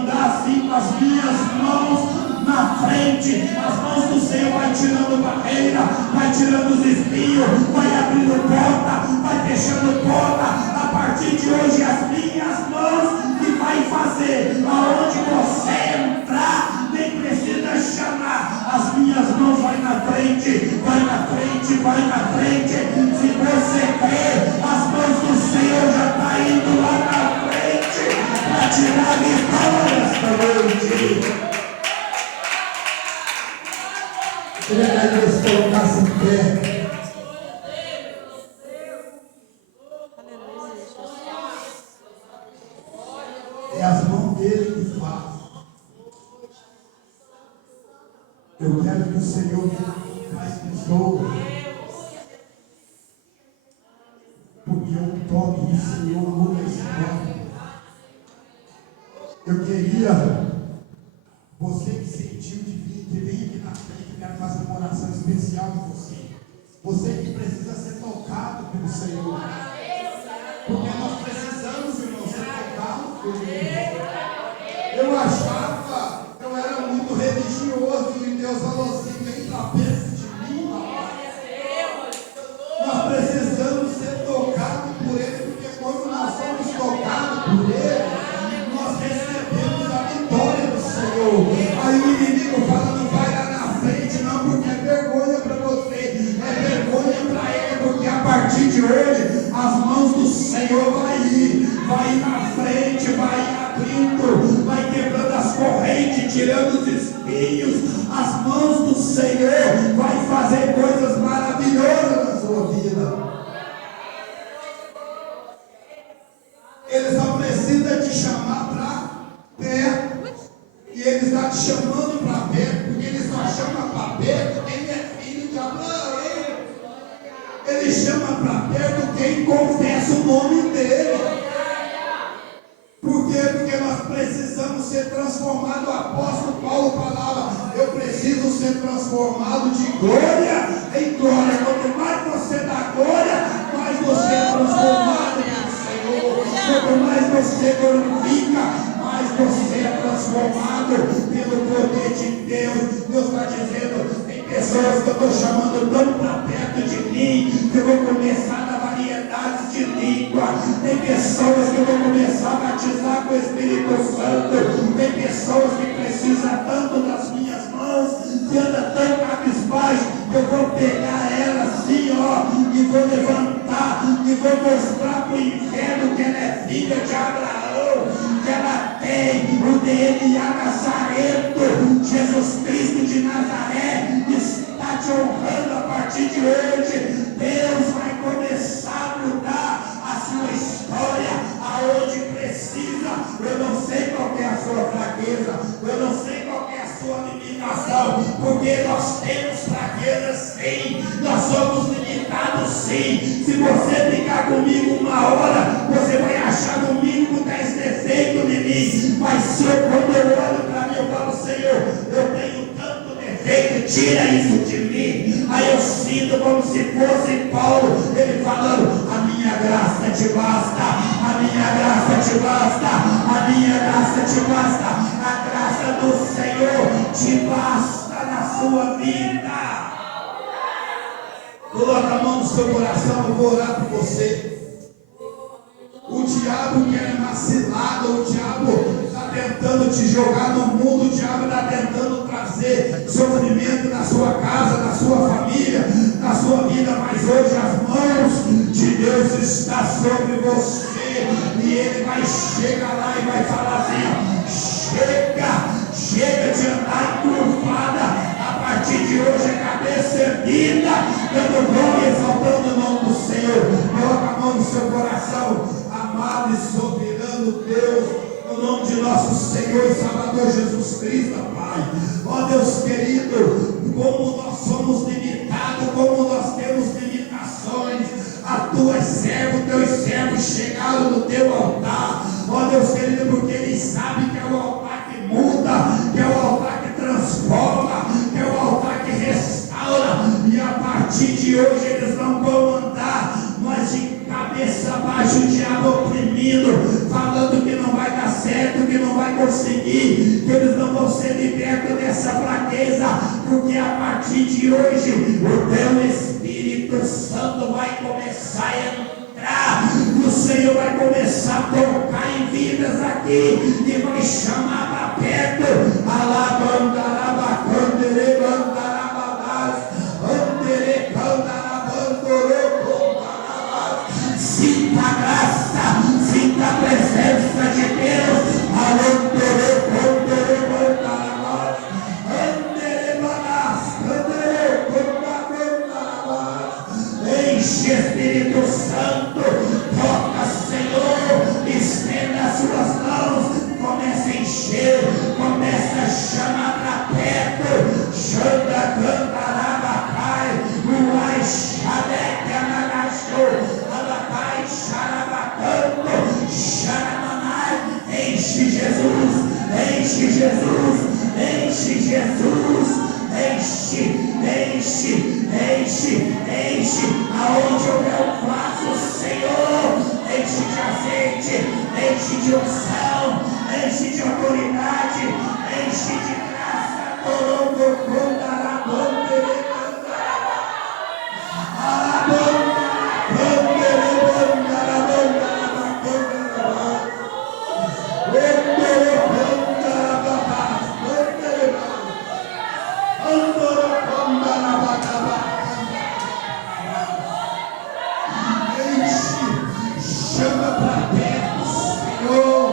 andar assim com as minhas mãos na frente. As mãos do Senhor vai tirando barreira, vai tirando os espinhos, vai abrindo porta, vai fechando porta. A partir de hoje as minhas mãos que vai fazer aonde você entrar, nem precisa chamar. As minhas mãos vai na frente, vai na frente, vai na frente. Se você crê, as mãos do Senhor já estão indo lá na frente para tirar vitória esta noite. Eu queria que você colocasse em pé. É as mãos dele que fazem. Eu quero que o Senhor faz pessoas. Porque o toque do Senhor muda a história. Eu queria, você que sentiu de vir, que vem aqui na frente, quero fazer uma oração especial com você. Você que precisa ser tocado pelo Senhor. Porque nós precisamos, irmão, ser tocados por Deus. Eu achava, eu era muito religioso e Deus falou assim: vem para perto de mim. Nós precisamos ser tocados por Ele, porque quando nós somos tocados por Ele, nós recebemos a vitória do Senhor. Aí o inimigo fala: não vai lá na frente, não, porque é vergonha para você, é vergonha para ele, porque a partir de hoje as mãos do Senhor vai ir na frente, vai abrindo, vai quebrando as correntes, tirando os espinhos. As mãos do Senhor vai fazer coisas maravilhosas na sua vida. Ele só precisa te chamar para perto. E Ele está te chamando para perto, porque Ele só chama para perto quem é filho de Abraão. Ele chama para perto quem confessa o nome dele. Por quê? Porque nós precisamos ser transformados. O apóstolo Paulo falava: eu preciso ser transformado de glória em glória. Quanto mais você dá glória, mais você é transformado pelo Senhor. Quanto mais você glorifica, mais você é transformado pelo poder de Deus. Deus está dizendo: tem pessoas que eu estou chamando tão para perto de mim, que eu vou começar a dar variedades de língua. Tem pessoas que eu vou começar a batizar com o Espírito Santo. Tem pessoas que precisam tanto das minhas mãos, que anda tão cabisbaixo, que eu vou pegar ela assim, ó, e vou levantar, e vou mostrar para o inferno que ela é filha de Abraão, que ela tem o DNA nazareno. Jesus Cristo de Nazaré está te honrando a partir de hoje. Deus vai começar a mudar a sua história aonde precisa. Eu não sei qual é a sua fraqueza, eu não sei qual é a sua limitação, porque nós temos fraquezas sim, nós somos limitados sim. Se você brincar comigo uma hora, você vai achar no mínimo 10 defeitos em mim. Mas se eu, quando eu olho para mim, eu falo: Senhor, eu tenho tanto defeito, tira isso de mim. Aí eu sinto como se fosse Paulo, ele falando: a minha graça te basta, a minha graça te basta, a minha graça te basta. A graça do Senhor te basta na sua vida. Coloca a mão no seu coração, eu vou orar por você. O diabo quer uma cilada, o diabo está tentando te jogar no mundo, o diabo está tentando trazer sofrimento na sua casa, na sua família, na sua vida, mas hoje as mãos de Deus estão sobre você, e Ele vai chegar lá e vai falar assim: chega de andar encurvada. A partir de hoje a cabeça erguida, dando glória e exaltando o nome do Senhor. Coloca a mão no seu coração. Amado e soberano Deus, no nome de nosso Senhor e Salvador Jesus Cristo, Pai. Ó Deus querido, como nós somos limitados, como nós temos limitações. A tua serva, teus servos chegaram no teu altar. Ó Deus querido, porque eles sabem que é o altar que muda, que é o altar que transforma, que é o altar que restaura. E a partir de hoje eles não vão andar cabeça baixa, o diabo oprimindo, falando que não vai dar certo, que não vai conseguir, que eles não vão ser libertos dessa fraqueza, porque a partir de hoje o teu Espírito Santo vai começar a entrar, o Senhor vai começar a tocar em vidas aqui e vai chamar para perto. Sinta a graça, sinta a presença de Deus. Enche, Espírito Santo, toca, Senhor, estenda as suas mãos, comece a encher, comece a chamar para perto. Xanda, cantarabacai, uai, xadeque, anagachou, abatai, xarabacanto, xaramanai. Enche Jesus, enche Jesus, enche Jesus. Enche, enche, enche, enche, aonde houver um vaso, Senhor, enche de azeite, enche de unção, enche de autoridade, enche de graça. Chama para perto, Senhor.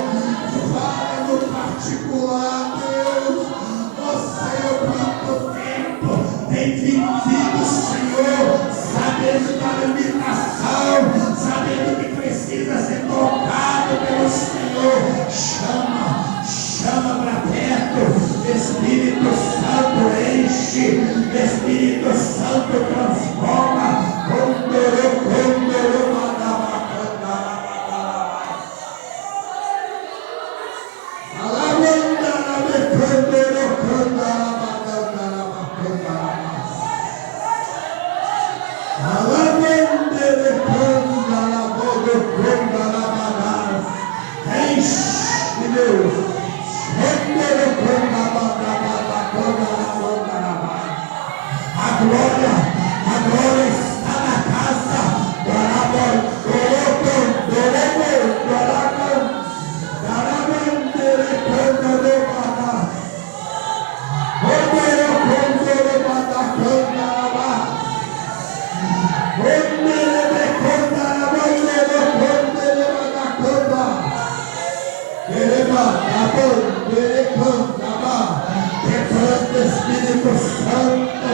Fala no particular, Deus. Senhor, quanto tempo tem vivido, Senhor, sabendo da limitação, sabendo que precisa ser tocado pelo Senhor. Chama, chama para perto. Espírito Santo enche, Espírito Santo transforma. A glória está na casa. Espírito Santo,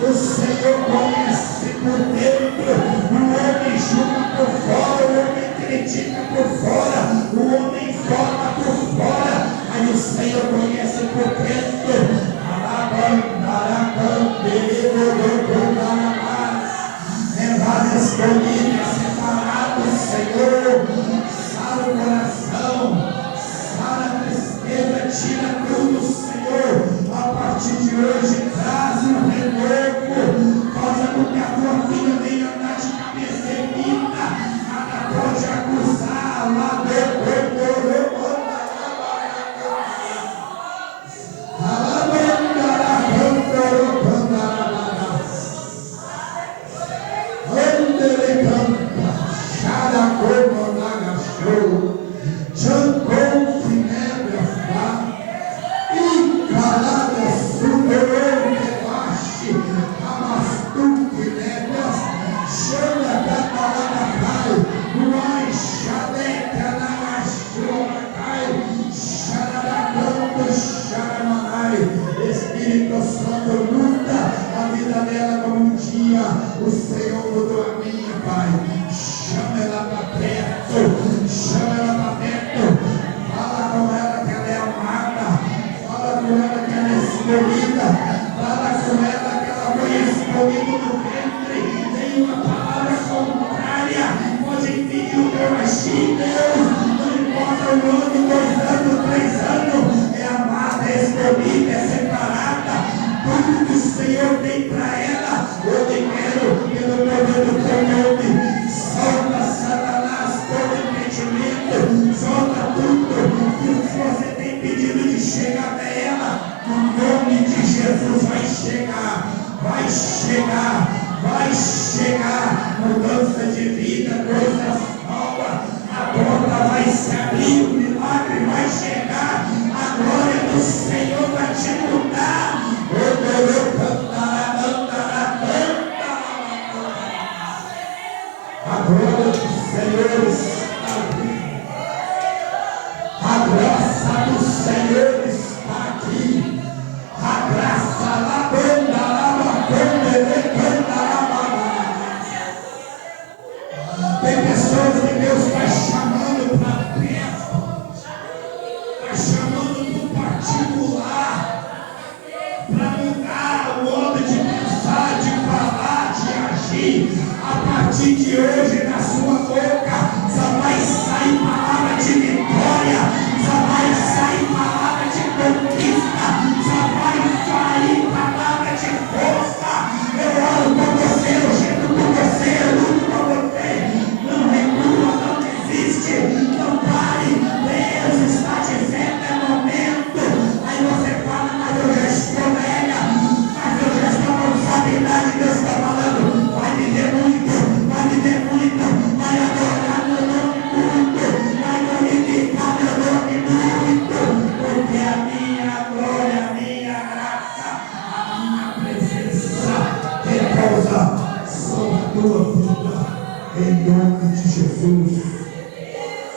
o Senhor conhece por dentro, o homem julga por fora, o homem critica por fora, o homem forma por fora, aí o Senhor conhece por dentro. Levado escondido, separado, Senhor, sara o coração, sara a tristeza, tira tudo, Senhor. A partir de hoje, traz um renovo, causa com que a tua filha venha andar de cabeça erguida, nada pode acusar, lá Espírito Santo, muda a vida dela como um dia o Senhor mudou a minha, Pai. Chama ela para perto, chama ela para perto, fala com ela que ela é amada, fala com ela que ela é escolhida, fala com ela que ela foi escolhida no ventre, nenhuma palavra contrária pode impedir o teu agir, Deus. Não importa o ano, 2 anos, 3 anos, é amada, é escolhida, é separada. Tudo que o Senhor tem para ela, eu te quero pelo poder do teu nome. Solta Satanás. A glória do Senhor está aqui. A graça do Senhor está aqui. A graça da banda, tem pessoas que Deus está chamando para perto, está chamando para o particular, para mudar o modo de pensar, de falar, de agir. A partir de hoje, na sua boca, só vai sair palavra de vitória, só vai sair palavra de conquista, só vai sair palavra de força. Eu oro por você, eu gemo por você, eu luto por você. Não recua, não desiste, não pare. Deus está dizendo, é momento. Aí você fala, mas eu já estou velha, mas eu já estou com responsabilidade. Deus está falando, vai viver muito, vai adorar meu nome muito, vai glorificar meu nome muito, porque a minha glória, a minha graça, a minha presença repousa sobre a tua vida, em nome de Jesus,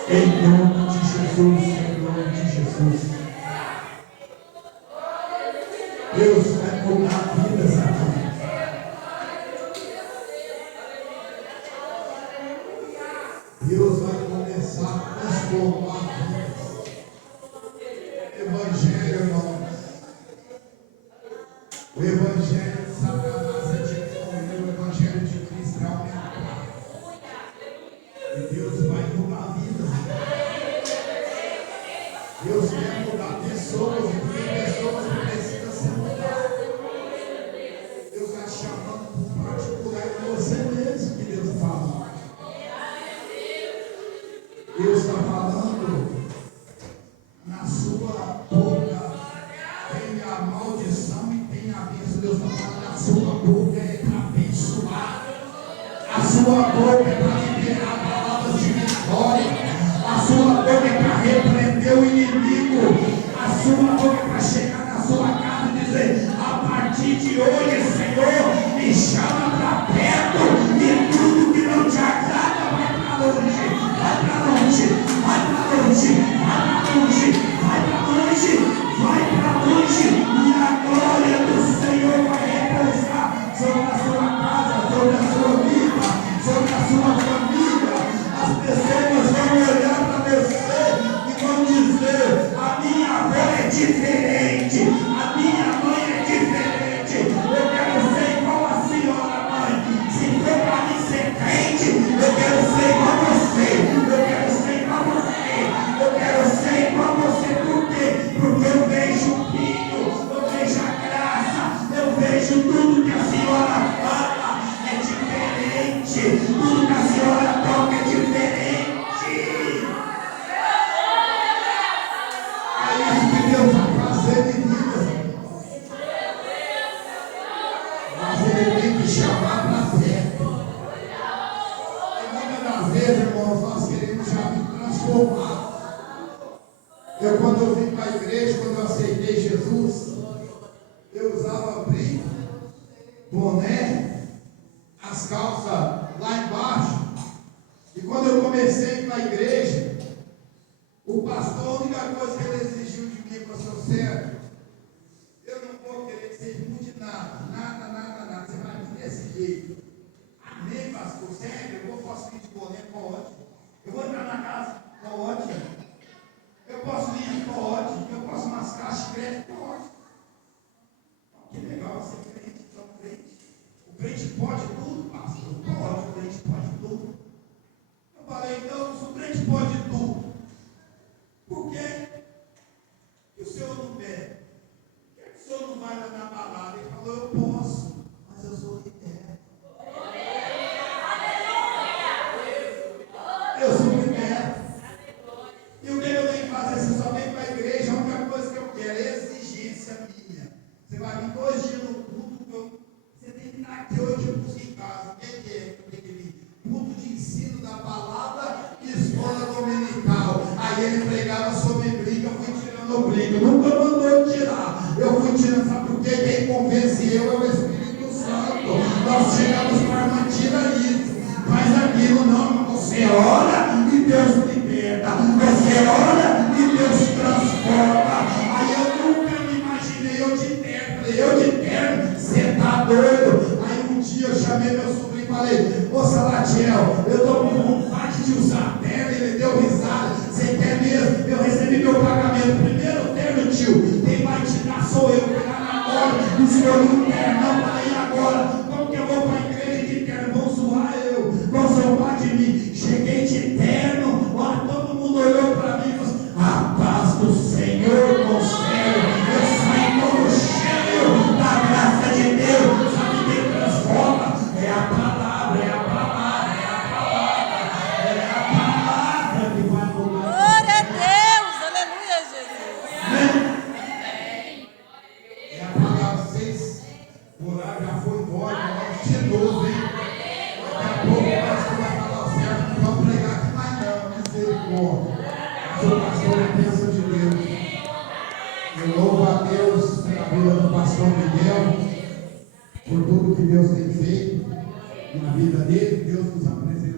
em nome de Jesus, em nome de Jesus. Deus vai mudar vidas aqui. Deus vai começar a transformar vidas. Evangelho, irmãos. O Evangelho de Satanás é diminuir, o Evangelho de Cristo é aumentar. E Deus vai mudar vidas. Deus quer mudar pessoas, e tem pessoas que precisam ser mudadas. Deus está chamando para o particular de você mesmo, que Deus fala. Deus está falando, na sua boca tem a maldição e tem a bênção. Deus está falando, na sua boca é para abençoar, a sua boca é para liberar palavras de vitória, a sua boca é para repreender o inimigo, a sua boca é para chegar na sua casa e dizer, a partir de hoje, Senhor, me chama para perto e tudo que não te agrada vai para longe. Vai para longe, vai para longe, vai para longe, vai para longe, vai para longe, e a glória do Senhor vai repousar sobre a sua casa, sobre a sua vida, sobre a sua família. As pessoas vão olhar para você e vão dizer, a minha avó é diferente, a minha mãe é diferente, eu quero ser igual a senhora, mãe. Se for para mim ser crente, eu quero ser igual a você. Por quê? Porque eu vejo o filho, eu vejo a graça, eu vejo tudo que a senhora fala é diferente, tudo que a senhora toca é diferente. É isso que Deus vai fazer em vidas. Mas Ele tem que chamar para perto. E muitas das vezes, irmãos, nós queremos já vir transformar. Quando eu vim para a igreja, quando eu aceitei Jesus, eu usava brinco, boné, as calças lá embaixo. E quando eu comecei a ir para a igreja, o pastor, a única coisa que ele exigiu de mim, pastor Sérgio, eu não vou querer que você mude nada, você vai vir desse jeito. Amém, pastor Sérgio, eu posso vir de boné, pode. Eu vou entrar na casa, pode. Eu posso ler, pode. Eu posso mascar chiclete, pode. Que legal ser crente, então crente. O crente pode tudo, pastor? Pode, o crente pode tudo. Eu falei, então, se o crente pode tudo, por que o senhor não bebe? Por que o senhor não vai lá na balada? Ele falou, eu posso, mas eu sou liberto. Eu sou liberto. E o que eu tenho que fazer? Você só vem para a igreja, a única coisa que eu quero é exigência minha. Você vai vir 2 dias no culto, você tem que estar aqui hoje em casa. O que é que eu tenho que vir? Culto de ensino da palavra e escola dominical. Aí ele pregava sobre briga, eu fui tirando o briga. Nunca mandou tirar. Eu fui tirando, sabe por quê? Quem convence eu é o Espírito Santo. Nós chegamos para a irmã, tira isso, faz aquilo. usar terno, ele deu risada. Você quer mesmo? Eu recebi meu pagamento. Primeiro terno, tio. Quem vai te dar sou eu. Pegar na hora, escolhi um terno. Não, peraí agora. Como que eu vou para a igreja de terno? Vão zoar eu. Vão zombar de mim. Cheguei de terno. Olha, todo mundo olhou para mim e falou assim: a paz do Senhor, conselho. Eu saí todo cheio da graça de Deus. Sabe o que transforma? É a palavra, é a palavra, é a palavra. É a palavra que vai mudar. Glória a Deus. Aleluia, Jesus. É a palavra. Vocês orar já foi embora, agora de novo, hein? Daqui a pouco o pastor vai falar o certo, não vamos pregar aqui mais não, misericórdia. Mas o pastor é a bênção de Deus. Eu louvo a Deus pela vida do pastor Miguel, por tudo que Deus tem feito na vida dele. Deus nos apresentou.